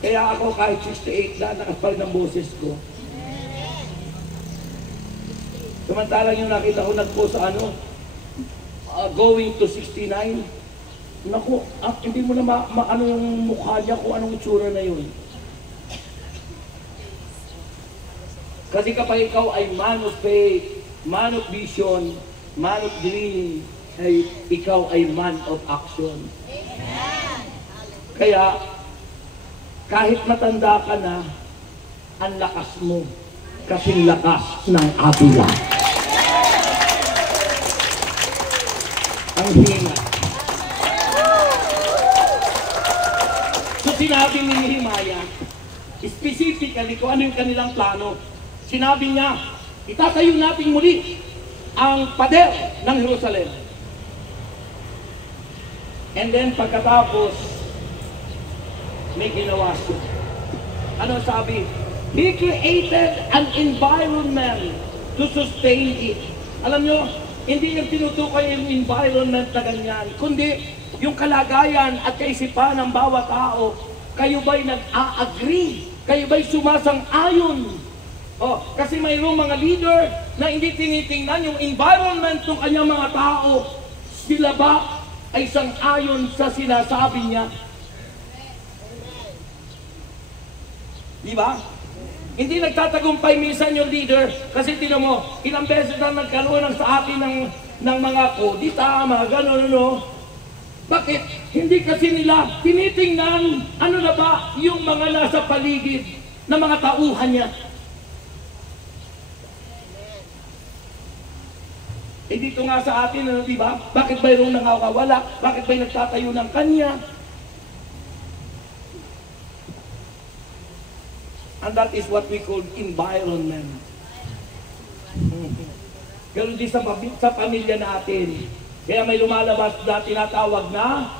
Kaya ako kahit 68 na, nakapal ng boses ko. Samantalang yung nakita ko nagpo sa going to 69. Naku, hindi mo na ano yung mukha niya kung anong itsura na yun. Kasi kapag ikaw ay man of faith, man of vision, man of dream, ay ikaw ay man of action. Kaya, kahit matanda ka na, ang lakas mo, kasing lakas ng abila. Ang hina. So sinabi ni Nehemiah, specifically kung ano yung kanilang plano. Sinabi niya, itatayo natin muli ang pader ng Jerusalem. And then pagkatapos, may ginawa siya. Ano sabi? He created an environment to sustain it. Alam nyo, hindi yung tinutukoy yung environment na ganyan, kundi yung kalagayan at kaisipan ng bawat tao. Kayo ba'y nag-a-agree? Kayo ba'y sumasang-ayon? Kasi mayroong mga leader na hindi tinitingnan yung environment ng kanyang mga tao. Sila ba ay sang-ayon sa sinasabi niya? Di ba? Hindi nagtatagumpay minsan yung leader kasi tinan mo, ilang beses na nagkaroon sa atin ng mga kodita, mga gano'n, Bakit? Hindi kasi nila tinitingnan ano na ba yung mga nasa paligid na mga tauhan niya. Dito nga sa atin, di ba? Bakit mayroong nangawawala? Bakit may nagtatayo ng kanya? And that is what we call environment. Ganun din sa pamilya natin. Kaya may lumalabas na tinatawag na,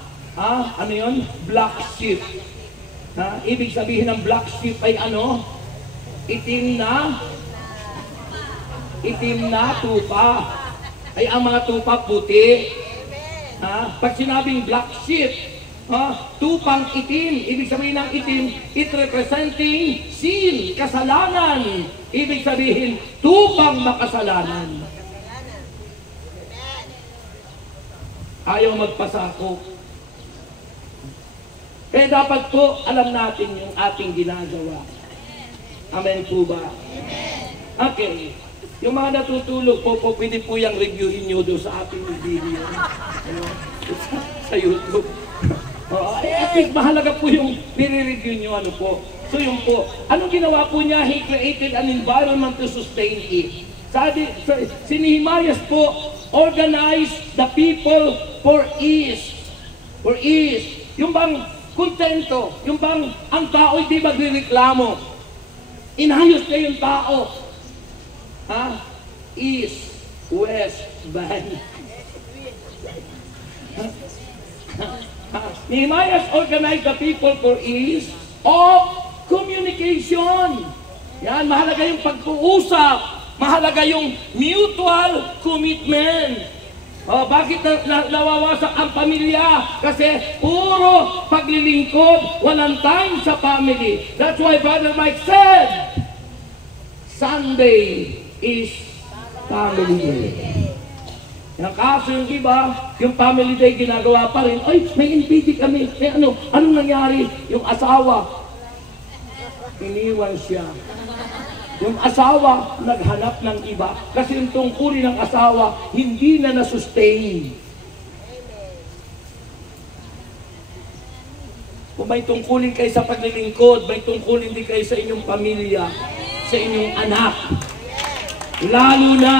ano yun? Black sheep. Ibig sabihin ng black sheep ay ano? Itim na tupa. Ay ang mga tupa puti. Pag sinabing black sheep, tupang itim, ibig sabihin ng itim, it representing sin, kasalanan. Ibig sabihin, tupang makasalanan. Ayaw magpasako. Kaya dapat po alam natin yung ating ginagawa. Amen po ba? Okay. Yung mga natutulog po, pwede po yung reviewin nyo doon sa ating video. Sa YouTube. At least mahalaga po yung nire-review nyo po. So yun po. Anong ginawa po niya? He created an environment to sustain it. Si Nehemiah po, organize the people for ease. For ease. Yung bang kontento, yung bang ang tao hindi magrereklamo. Inayos na yung tao. East, west, band. Nehemiah organized the people for ease of communication. Yan, mahalaga yung pag-uusap. Mahalaga yung mutual commitment. Bakit nawawasak ang pamilya? Kasi puro paglilingkod, walang time sa family. That's why Brother Mike said, Sunday is family day. Yung kaso yung iba, yung family day ginagawa pa rin. Ay, may NPD kami. Anong nangyari? Yung asawa, iniwan siya. Yung asawa, naghanap ng iba. Kasi yung tungkulin ng asawa, hindi na nasustain. Kung may tungkulin kayo sa paglilingkod, may tungkulin din kayo sa inyong pamilya, sa inyong anak. Lalo na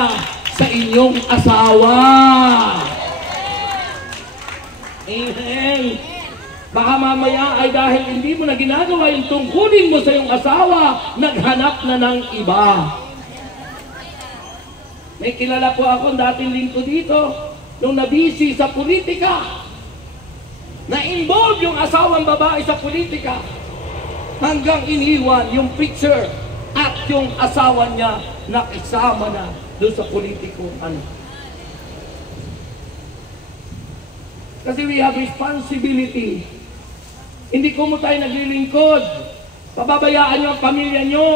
sa inyong asawa. Amen. Baka mamaya ay dahil hindi mo na ginagawa yung tungkulin mo sa iyong asawa, naghanap na ng iba. May kilala po akong dating lingkod dito, nung nabisi sa politika, na-involve yung asawang babae sa politika, hanggang iniwan yung picture at yung asawa niya nakisama na doon sa politiko. Kasi we have responsibility. Hindi ko mo tayo naglilingkod. Pababayaan nyo ang pamilya nyo.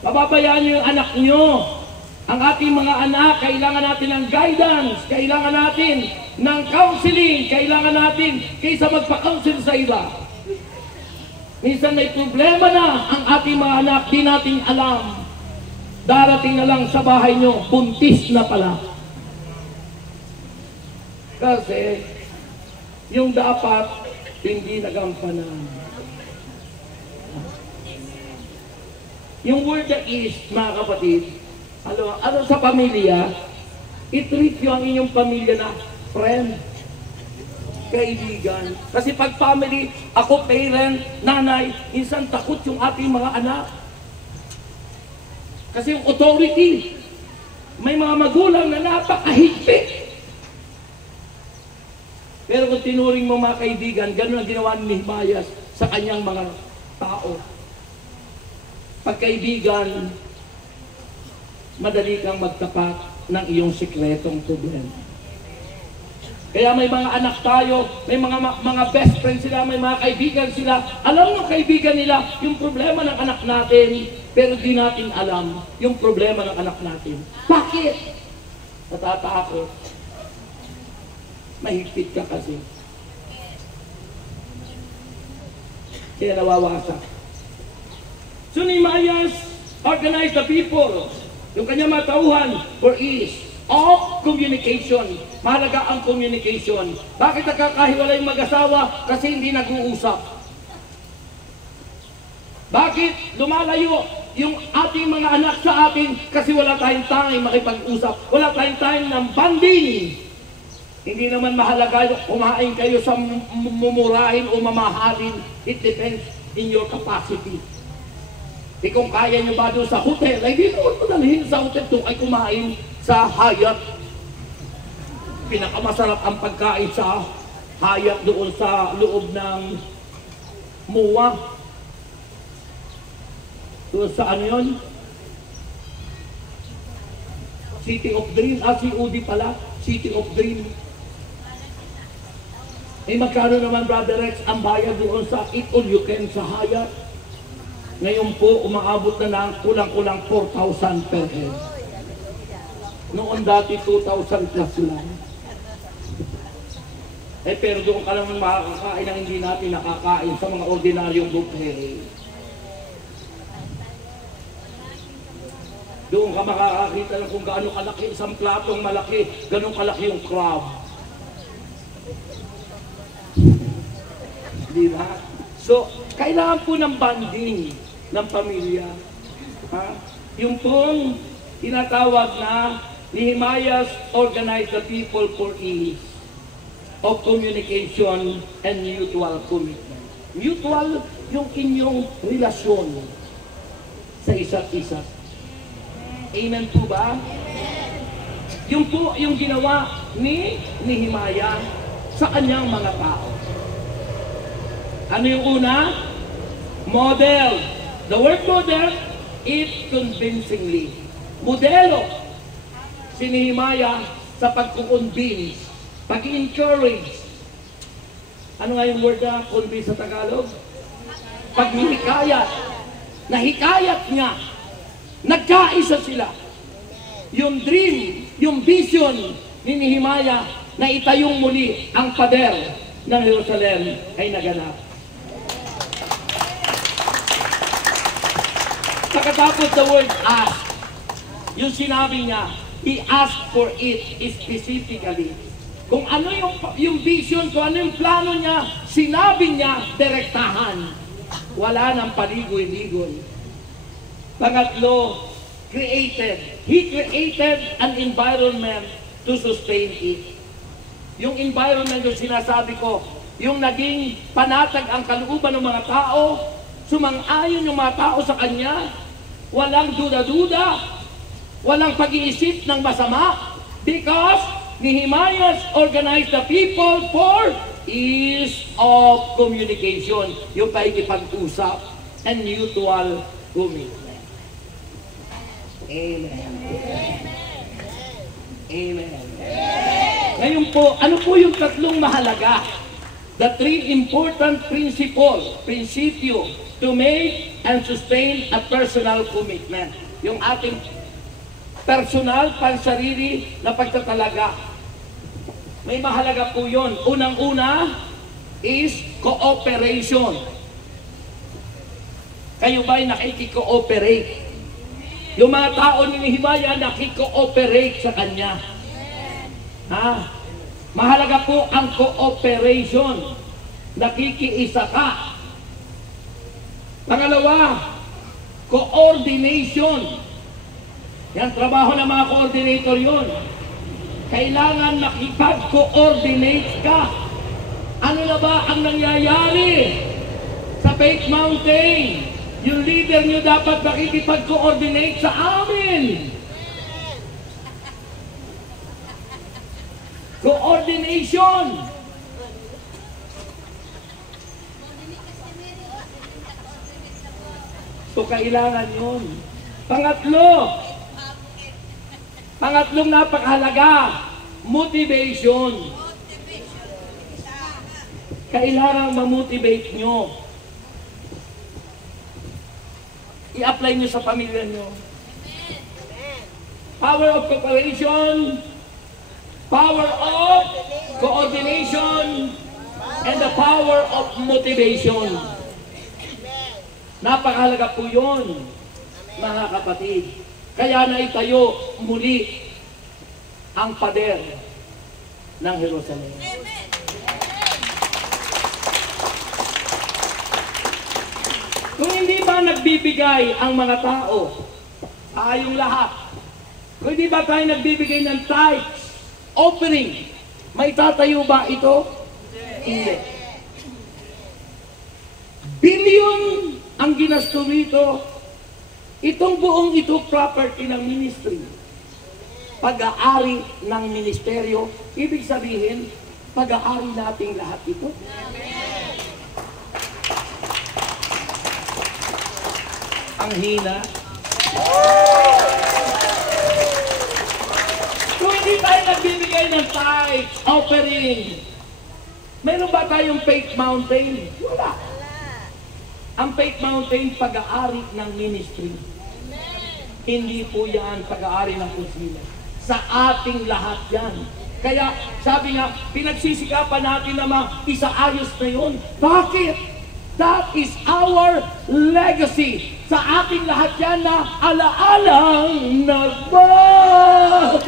Pababayaan nyo yung anak nyo. Ang ating mga anak, kailangan natin ng guidance. Kailangan natin ng counseling. Kailangan natin kaysa magpa-counsel sa iba. Minsan may problema na ang ating mga anak, di natin alam. Darating na lang sa bahay nyo, buntis na pala. Kasi yung dapat hindi nagampanan. Yung word na is, mga kapatid, ano sa pamilya, i-treat nyo ang inyong pamilya na friend, kaibigan. Kasi pag family, ako parent, nanay, minsan takot yung ating mga anak. Kasi yung authority, may mga magulang na napakahigpit. Pero kung tinuring mo mga kaibigan, gano'n ang ginawa ni Nehemiah sa kanyang mga tao. Pagkaibigan, madali kang magtapat ng iyong sikretong problema. Kaya may mga anak tayo, may mga best friends sila, may mga kaibigan sila. Alam ng kaibigan nila yung problema ng anak natin, pero di natin alam yung problema ng anak natin. Bakit? Natatakot. Mahigpit ka kasi. Kaya nawawasak. So Nehemiah organized the people. Yung kanyang mga tauhan for ease of communication. Mahalaga ang communication. Bakit nagkakahiwalay yung mag-asawa? Kasi hindi nag-uusap. Bakit lumalayo yung ating mga anak sa atin? Kasi wala tayong time makipag-usap. Wala tayong time ng bonding. Hindi naman mahalaga yung kumain kayo sa mumurahin o mamahalin. It depends in your capacity. Kung kaya nyo ba doon sa hotel, ay dito mo dalhin sa hotel doon ay kumain sa Hyatt. Pinakamasarap ang pagkain sa hayat doon sa loob ng MUA. Doon sa ano yun? City of Dream. COD pala. City of Dream. Eh magkano naman, Brother Rex, ang bayad doon sa Eat All You Can sa hayat? Ngayon po, umaabot na ng kulang-kulang 4,000 per head. Noon dati, 2,000 plus lang. Eh pero doon ka lang makakakain ang hindi natin nakakain sa mga ordinaryong buffet. Doon ka makakakita lang kung gaano kalaki isang platong malaki, ganun kalaki yung crab. Di ba? So, kailangan po ng bonding ng pamilya. Ha? Yung pong tinatawag na Nehemiah's organized the people for ease of communication and mutual commitment. Mutual yung inyong relasyon sa isa't isa. Amen po ba? Yung po yung ginawa ni Nehemiah sa kanyang mga tao. Ano yung una? Model. The word model is convincingly. Modelo si Nehemiah sa pagkukonvince, pag-encourage. Ano nga yung word na convince sa Tagalog? Paghihikayat. Nahikayat niya. Nagkaisa sila. Yung dream, yung vision ni Nehemiah na itayong muli ang pader ng Jerusalem ay naganap. Pagkatapos sa word ask, yung sinabi niya, he asked for it specifically. Kung ano yung vision, kung ano yung plano niya, sinabi niya, direktahan. Wala nang paligoy-ligoy. Pangatlo, created. He created an environment to sustain it. Yung environment yung sinasabi ko, yung naging panatag ang kalooban ng mga tao, sumang-ayon yung mga tao sa kanya, walang duda-duda, walang pag-iisip ng masama, because Nehemiah organized the people for ease of communication, yung paikipag-usap and mutual commitment. Amen. Amen. Ngayon po, ano po yung tatlong mahalaga? The three important prinsipyo to make and sustain a personal commitment. Yung ating personal, pansarili na pagtatalaga. May mahalaga po yun. Unang-una is cooperation. Kayo ba'y nakikikooperate? Yung mga tao ni Nehemiah nakikooperate sa kanya. Ha? Mahalaga po ang cooperation. Nakikiisa ka. Pangalawa, coordination. Yan, trabaho ng mga coordinator yun. Kailangan makipag-coordinate ka. Ano na ba ang nangyayari sa Faith Mountain? Yung leader nyo dapat makikipag-coordinate sa amin. Coordination. So, kailangan yun. Pangatlong napakahalaga, motivation. Kailangan ma-motivate nyo. I-apply nyo sa pamilya nyo. Power of cooperation, power of coordination, and the power of motivation. Napakahalaga po yun, mga kapatid. Kaya naitayo muli ang pader ng Jerusalem. Kung hindi ba nagbibigay ang mga tao, tayong lahat, kung hindi ba tayo nagbibigay ng tithes, offering, may tatayo ba ito? Hindi. Billion ang ginasto rito. Itong buong ito property ng ministry. pag-aari ng ministeryo. Ibig sabihin, pag-aari nating lahat ito. Ang hina. Kung hindi tayo nagbibigay ng tithes, offering, meron ba tayong faith mountain? Wala. Ang faith mountain, pag-aari ng ministry. Hindi po yan pag-aari ng kusina. Sa ating lahat yan. Kaya sabi nga, pinagsisikapan natin na isaayos na yun. Bakit? That is our legacy. Sa ating lahat yan na alaalang nagbag.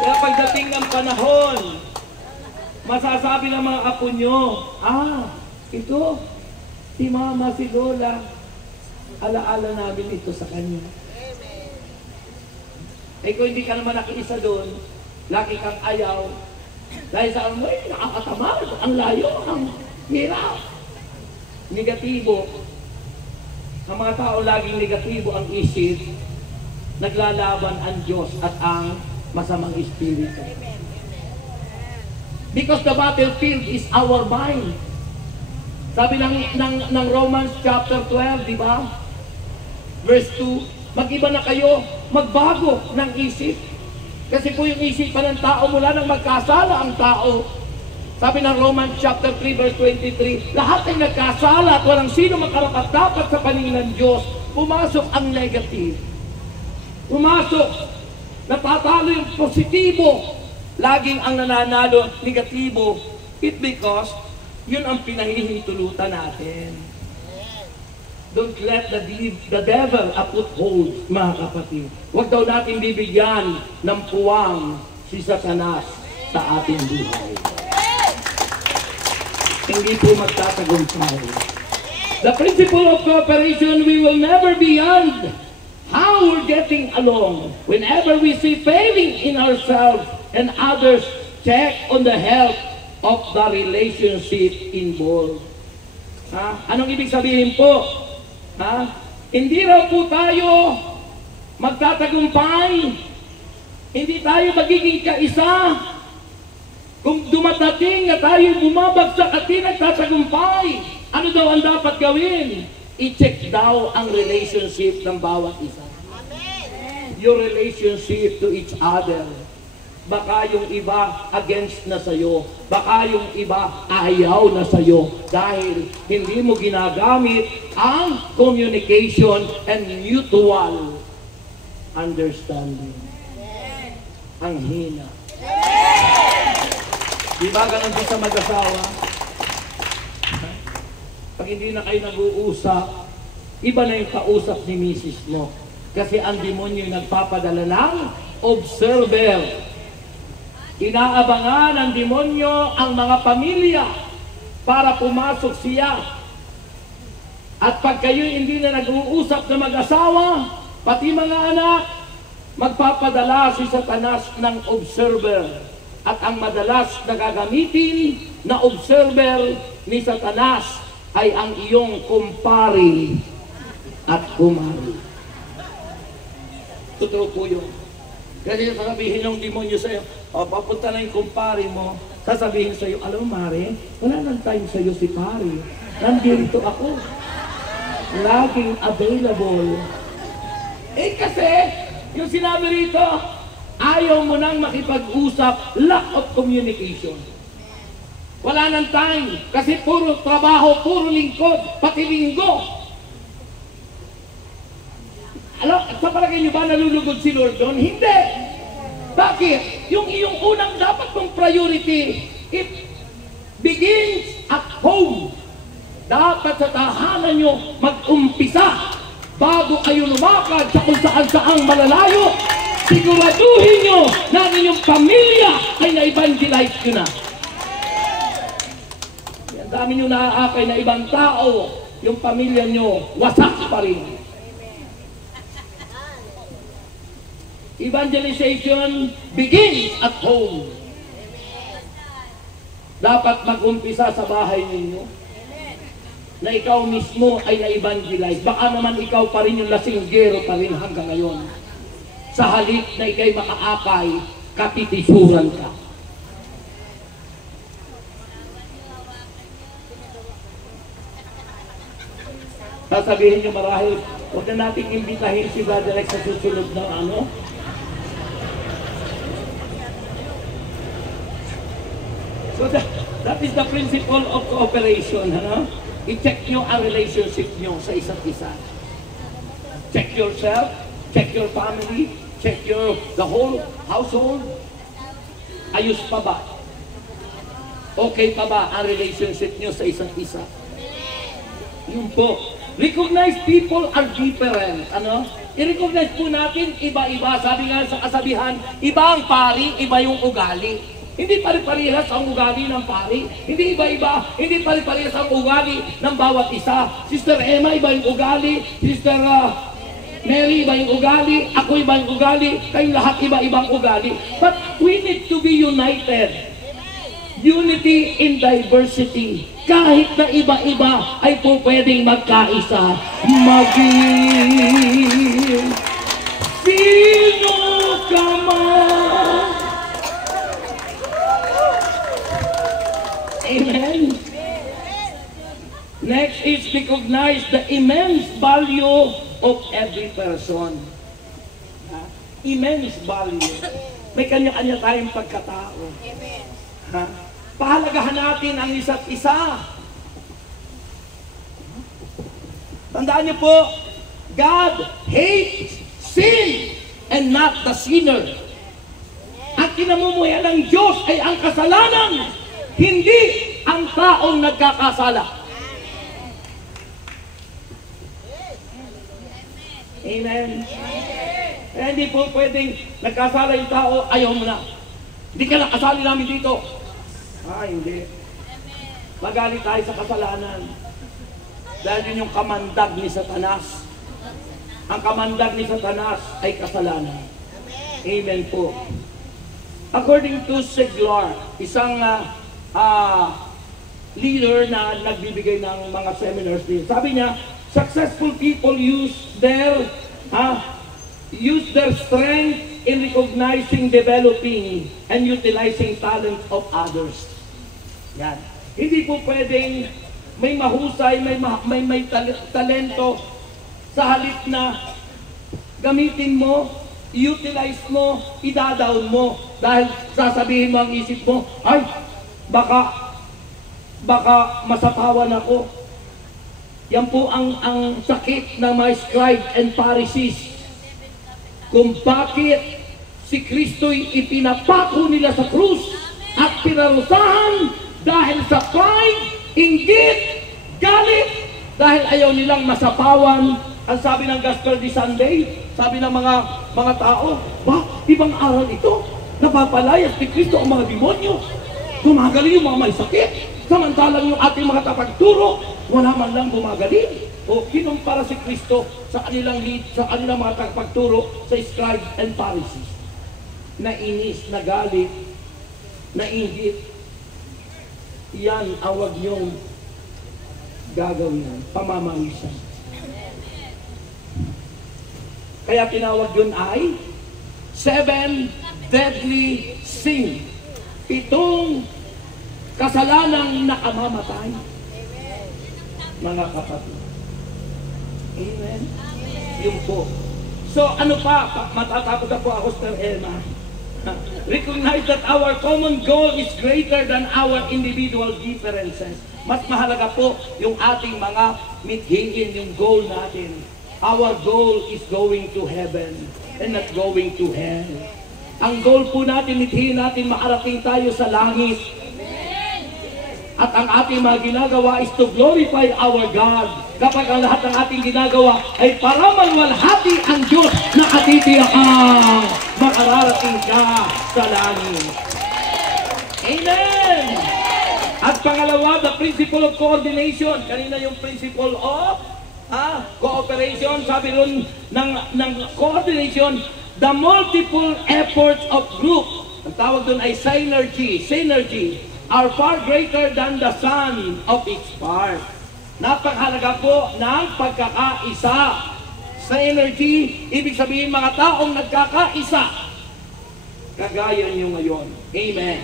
Kaya pagdating ng panahon, masasabi ng mga apo nyo, ito, si mama, si lola, alaala namin ito sa kanya. Eh kung hindi ka naman nakiisa doon, laki kang ayaw, dahil sa nakakatamad, ang layo, ang hirap. Negatibo. Ang mga tao laging negatibo ang isip, naglalaban ang Diyos at ang masamang espiritu. Because the battlefield is our mind. Sabi ng Romans chapter 12, di ba? Verse 2, mag-iba na kayo, magbago ng isip. Kasi po yung isipan ng tao mula nang magkasala ang tao. Sabi ng Romans chapter 3 verse 23, lahat ay nagkasala at walang sino makarapat-dapat sa paningin ng Diyos. Pumasok ang negative. Pumasok. Natatalo yung positibo. Laging ang nananalo, negatibo. It because yun ang pinahihintulutan natin. Don't let the devil a foothold, mga kapatid. Huwag daw natin bibigyan ng puwang si Satanas sa ating buhay. Hindi po magtatagumpay. The principle of cooperation, we will never be beyond how we're getting along. Whenever we see failing in ourselves and others, check on the health of the relationship involved. Anong ibig sabihin po? Hindi raw po tayo magtatagumpay. Hindi tayo magiging kaisa. Kung dumadating na tayo bumabagsak at di nagtatagumpay, ano daw ang dapat gawin? I-check daw ang relationship ng bawat isa. Amen. Your relationship to each other. Baka yung iba against na sa'yo. Baka yung iba ayaw na sa'yo. Dahil hindi mo ginagamit ang communication and mutual understanding. Ang hina. Di ba ganun din sa mag-asawa? Pag hindi na kayo nag-uusap, iba na yung kausap ni misis mo. Kasi ang demonyo yung nagpapadala ng observer. Inaabangan ng demonyo ang mga pamilya para pumasok siya. At pag kayo hindi na nag-uusap na mag-asawa, pati mga anak, magpapadala si Satanas ng observer. At ang madalas na gagamitin na observer ni Satanas ay ang iyong kumpari at kumari. Totoo po yun. Kasi sasabihin ng demonyo sa'yo, papunta na yung kumpari mo, sasabihin sa'yo, alam mo Mare, wala nang time sa'yo si pare. Nandito ako. Laging available. Eh kasi, yung sinabi rito, ayaw mo nang makipag-usap, lack of communication. Wala nang time, kasi puro trabaho, puro lingkod, pati linggo. Alam, sa palagay nyo ba nalulugod si Lord doon? Hindi! Bakit? Yung iyong unang dapat mong priority, it begins at home. Dapat sa tahanan nyo mag-umpisa bago kayo lumakad sa kung saan-saang malalayo. Siguraduhin nyo na ang inyong pamilya ay na-evangelize nyo na. Ang dami nyo naaakay na ibang tao, yung pamilya nyo, wasak pa rin. Evangelization begins at home. Dapat mag-umpisa sa bahay ninyo. na ikaw mismo ay na-evangelize. Baka naman ikaw pa rin yung lasinggero pa rin hanggang ngayon. Sa halip na ikay makaakay, katitisuran ka. Sasabihin nyo marahil, huwag na natin imbitahin si Brother Rex sa susunod na ano. So that is the principle of cooperation, ano? I-check nyo ang relationship nyo sa isa't isa. Check yourself, check your family, check the whole household. Ayos pa ba? Okay pa ba ang relationship nyo sa isa't isa? Yun po. Recognize people are different. Ano? I-recognize po natin iba-iba. Sabi nga sa kasabihan, iba ang pari, iba yung ugali. Hindi pare-parehas ang ugali ng pari. Hindi iba-iba. Hindi pare-parehas ang ugali ng bawat isa. Sister Emma, iba yung ugali. Sister Mary, iba yung ugali. Ako, iba yung ugali. Kayong lahat, iba-ibang ugali. But we need to be united. Unity in diversity. Kahit na iba-iba ay po pwedeng magkaisa. Maging sino ka man. Amen. Next is recognize the immense value of every person. Immense value. May kanya-kanya tayong pagkatao. Amen. Ha? Pahalagahan natin ang isa't isa. Tandaan niyo po, God hates sin and not the sinner. Ang kinamumuhay ng Diyos ay ang kasalanan, hindi ang taong nagkakasala. Amen. Eh, hindi po pwedeng nagkasala yung tao, ayaw mo na. Hindi ka nakasali namin dito. Hindi. Magalit tayo sa kasalanan. Dahil yun yung kamandag ni Satanas. Ang kamandag ni Satanas ay kasalanan. Amen po. According to Seglar, isang leader na nagbibigay ng mga seminars din, sabi niya, successful people use their strength in recognizing, developing, and utilizing talent of others. Yan. Hindi po pwedeng may mahusay, may talento sa halip na gamitin mo, utilize mo, idadaon mo. Dahil sasabihin mo ang isip mo, ay, baka masapawan ako. Yan po ang sakit ng mga scribes and Pharisees. Kung bakit si Kristo'y ipinapako nila sa krus at pinarusahan dahil sa pride, inggit, galit, dahil ayaw nilang masapawan. Ang sabi ng Gospel de Sunday, sabi ng mga tao, ibang aral ito, napapalayas ni Kristo ang mga demonyo, gumagaling yung mga may sakit, samantalang yung ating mga tapagturo, wala man lang gumagaling. O kinumpara si Kristo sa kanilang mga tagapagturo sa scribes and Pharisees. Nainis, nagalit, nainggit. Yan ang huwag niyong gagawin, pamamalisan. Kaya tinawag yun ay 7 deadly sin. 7 kasalanang nakamamatay. Mga kapatid. Amen. Yung po. So ano pa? Matatapos na po ako, Sister Emma. Recognize that our common goal is greater than our individual differences. Mas mahalaga po yung ating mga mithiin, yung goal natin. Our goal is going to heaven and not going to hell. Ang goal po natin, mithiin natin, makarating tayo sa langit. At ang ating mga ginagawa is to glorify our God. Kapag ang lahat ng ating ginagawa ay para malwalhati ang Diyos na katitiyakang makararating ka sa langit. Amen! At pangalawa, the principle of coordination. Kanina yung principle of cooperation. Sabi ron ng coordination, the multiple efforts of group. Ang tawag doon ay synergy. Synergy are far greater than the sum of its part. Napakahalaga po ng pagkakaisa. Sa energy, ibig sabihin mga taong nagkakaisa. Kagaya niyo ngayon. Amen.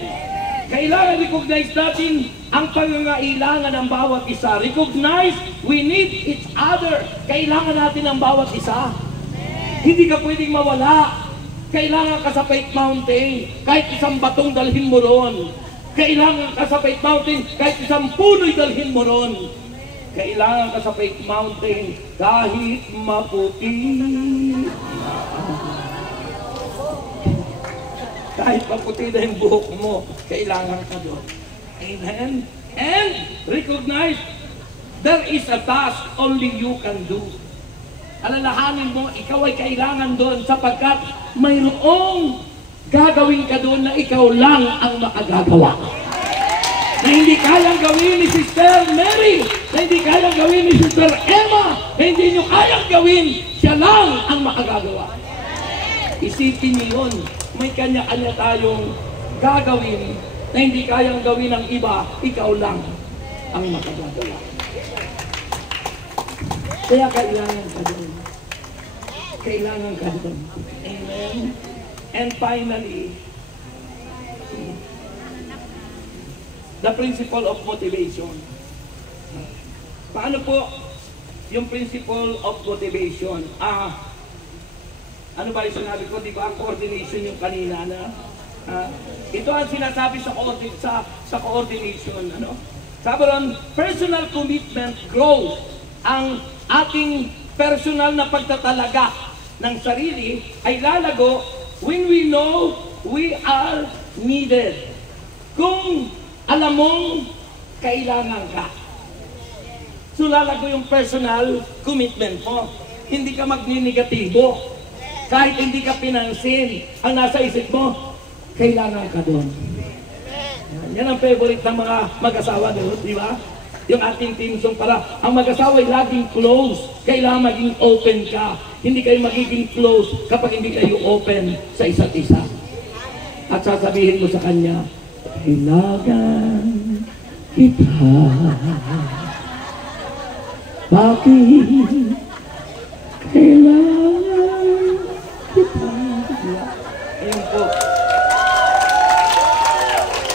Kailangan recognize natin ang pangangailangan ng bawat isa. Recognize we need each other. Kailangan natin ang bawat isa. Hindi ka pwedeng mawala. Kailangan ka sa Faith Mountain. Kahit isang batong dalhin mo ron. Kailangan ka sa Faith Mountain. Kahit isang puno'y dalhin mo ron. Kailangan ka sa Faith Mountain kahit maputi. Kahit maputi na yung buhok mo, kailangan ka doon. Amen? And recognize there is a task only you can do. Alalahanin mo, ikaw ay kailangan doon sapagkat mayroong gagawin ka doon na ikaw lang ang makagagawa. Na hindi kayang gawin ni Sister Mary, na hindi kayang gawin ni Sister Emma, na hindi nyo kayang gawin, siya lang ang makagagawa. Isipin niyo yun, may kanya-kanya tayong gagawin na hindi kayang gawin ng iba, ikaw lang ang makagagawa. Kaya kailangan ka doon. Kailangan ka doon. Amen. And finally, the principle of motivation. Paano po yung principle of motivation? Ano ba yung sinabi ko? Di ba coordination yung kanina na? Ito ang sinasabi sa coordination. Ano? Sabi ron, personal commitment grows. Ang ating personal na pagtatalaga ng sarili ay lalago when we know we are needed. Kung alam mong kailangan ka. So lalago yung personal commitment mo. Hindi ka magninegatibo. Kahit hindi ka pinansin, ang nasa isip mo, kailangan ka doon. Yan ang favorite ng mga mag-asawa doon, di ba? Yung ating team song para, ang mag-asawa ay laging close. Kailangan maging open ka. Hindi kayo magiging close kapag hindi kayo open sa isa't isa. At sasabihin mo sa kanya, kailangan kita. Bakit? Kailangan kita. Ayun po.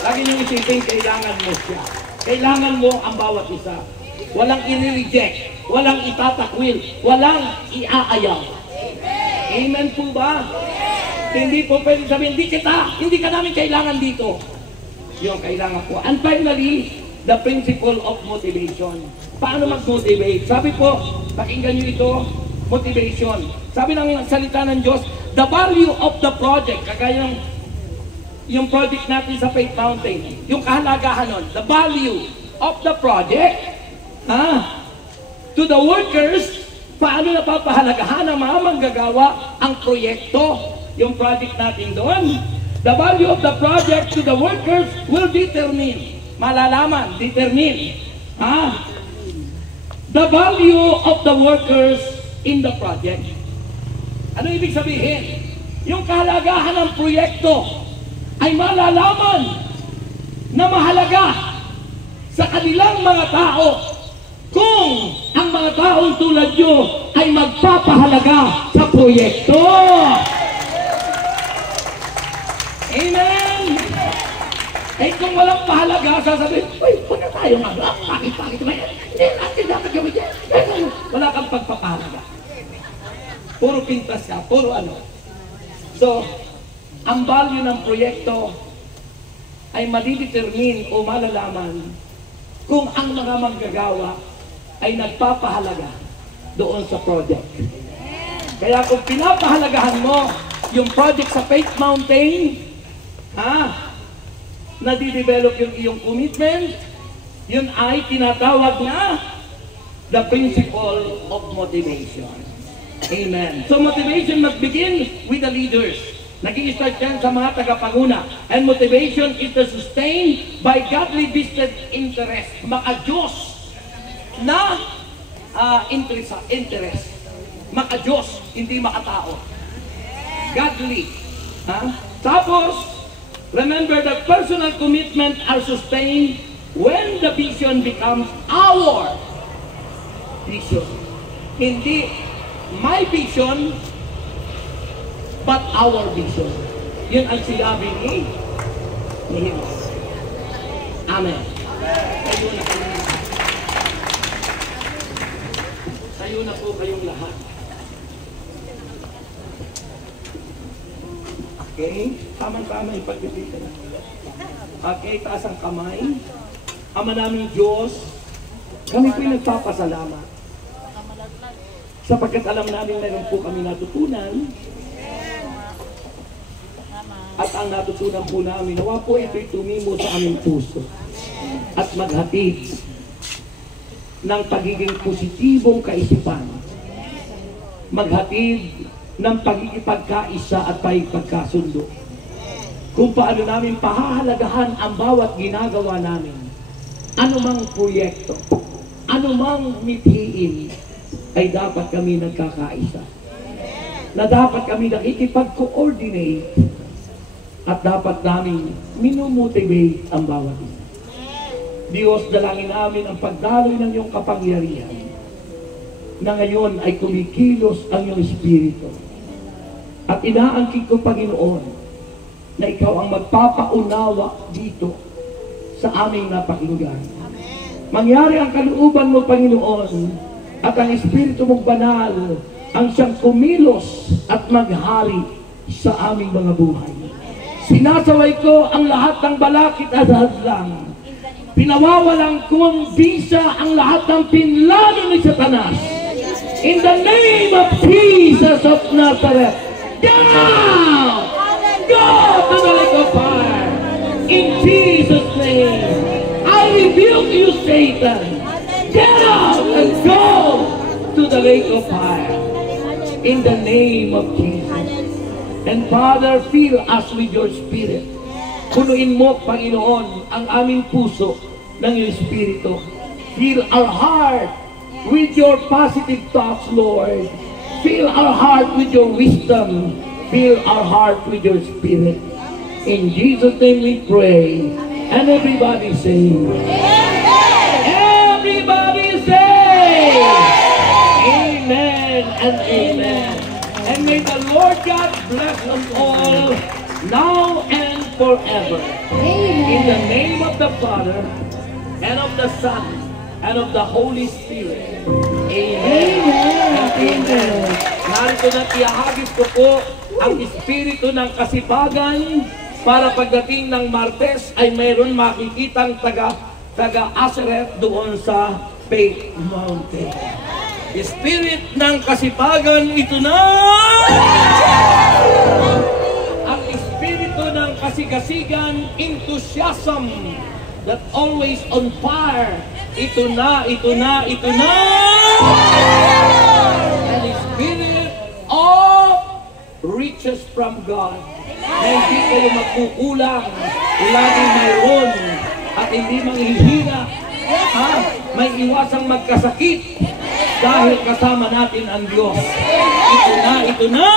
Lagi niyong isipin, kailangan mo siya. Kailangan mo ang bawat isa. Walang i-reject, walang itatakwil, walang iaayaw. Amen po ba? Hindi po pwede sabihin, hindi ka namin kailangan dito. Yung kailangan po. And finally, the principle of motivation. Paano mag-motivate? Sabi po, pakinggan nyo ito, motivation. Sabi ng salita ng Diyos, the value of the project, kagaya yung project natin sa Faith Mountain, yung kahalagahan nun, the value of the project, to the workers, paano napapahalagahan ng mga manggagawa ang proyekto, yung project natin doon. The value of the project to the workers will determine, malalaman, determine, the value of the workers in the project. Ano ibig sabihin? Yung kahalagahan ng proyekto ay malalaman na mahalaga sa kanilang mga tao kung ang mga taong tulad nyo ay magpapahalaga sa proyekto. Amen! Eh kung walang pahalaga, sasabihin, uy, huwag na tayo nga. Pakit naman yan. Hindi natin dapat gawin yan. Wala kang pagpapahalaga. Puro pintas ka, puro ano. So, ang value ng proyekto ay madidetermine o malalaman kung ang mga manggagawa ay nagpapahalaga doon sa project. Kaya kung pinapahalagahan mo yung project sa Faith Mountain, nadidevelop yung iyong commitment, yun ay tinatawag na the principle of motivation. Amen. So motivation must begin with the leaders. Nag-i-start yan sa mga tagapanguna. And motivation is sustained by godly vested interest. Maka-Diyos na interest. Maka-Diyos, hindi maka-tao. Godly. Tapos, remember that personal commitment are sustained when the vision becomes our vision. Hindi my vision, but our vision. Yun ang sinabi ni Nehemiah. Amen. Tayo na po kayong lahat. Okay? Tamang-tama yung pagpipita na. Okay, taas ang kamay. Ama naming Diyos, kami po'y nagpapasalamat. Sapagkat alam namin meron po kami natutunan. At ang natutunan po namin, nawa po ito'y tumimo sa aming puso. At maghatid ng pagiging positibong kaisipan. Maghatid ng pagkikipagkaisa at pagkasundo. Kung paano namin pahahalagahan ang bawat ginagawa namin. Anumang proyekto, anumang mithiin, ay dapat kami nagkakaisa. Na dapat kami nakikipag-coordinate at dapat namin minumotivate ang bawat isa. Diyos, dalangin namin ang pagdaloy ng iyong kapangyarihan na ngayon ay kumikilos ang iyong Espiritu. At inaangkin ko, Panginoon, na ikaw ang magpapaunawa dito sa aming napakinggan. Mangyari ang kalooban mo, Panginoon, at ang Espiritu mong banal ang siyang kumilos at maghari sa aming mga buhay. Sinasaway ko ang lahat ng balakid at hadlang. Pinawawalang kong bisa ang lahat ng pinlano ni Satanas. In the name of Jesus of Nazareth, get out! Go to the lake of fire! In Jesus' name, I rebuke you, Satan! Get out and go to the lake of fire! In the name of Jesus. And Father, fill us with your Spirit. Punuin mo, Panginoon, ang aming puso ng iyong Espiritu. Fill our heart with your positive thoughts, Lord. Fill our heart with your wisdom. Fill our heart with your Spirit. In Jesus' name we pray. And everybody say, everybody say, amen and amen. And may the Lord God bless us all now and forever. In the name of the Father, and of the Son, and of the Holy Spirit. Amen. And amen. Narito na iahagis ko po ang Espiritu ng kasipagan para pagdating ng Martes ay mayroon makikitang taga-Aseret doon sa Faith Mountain. Spirit ng kasipagan, ito na! Ang Espiritu ng kasigasigan, enthusiasm, that always on fire. Ito na, ito na, ito na! And the Spirit of riches from God. Na hindi kayo magkukulang, laging mayroon, at hindi manghihina. May iwasang magkasakit dahil kasama natin ang Diyos. Ito na, ito na!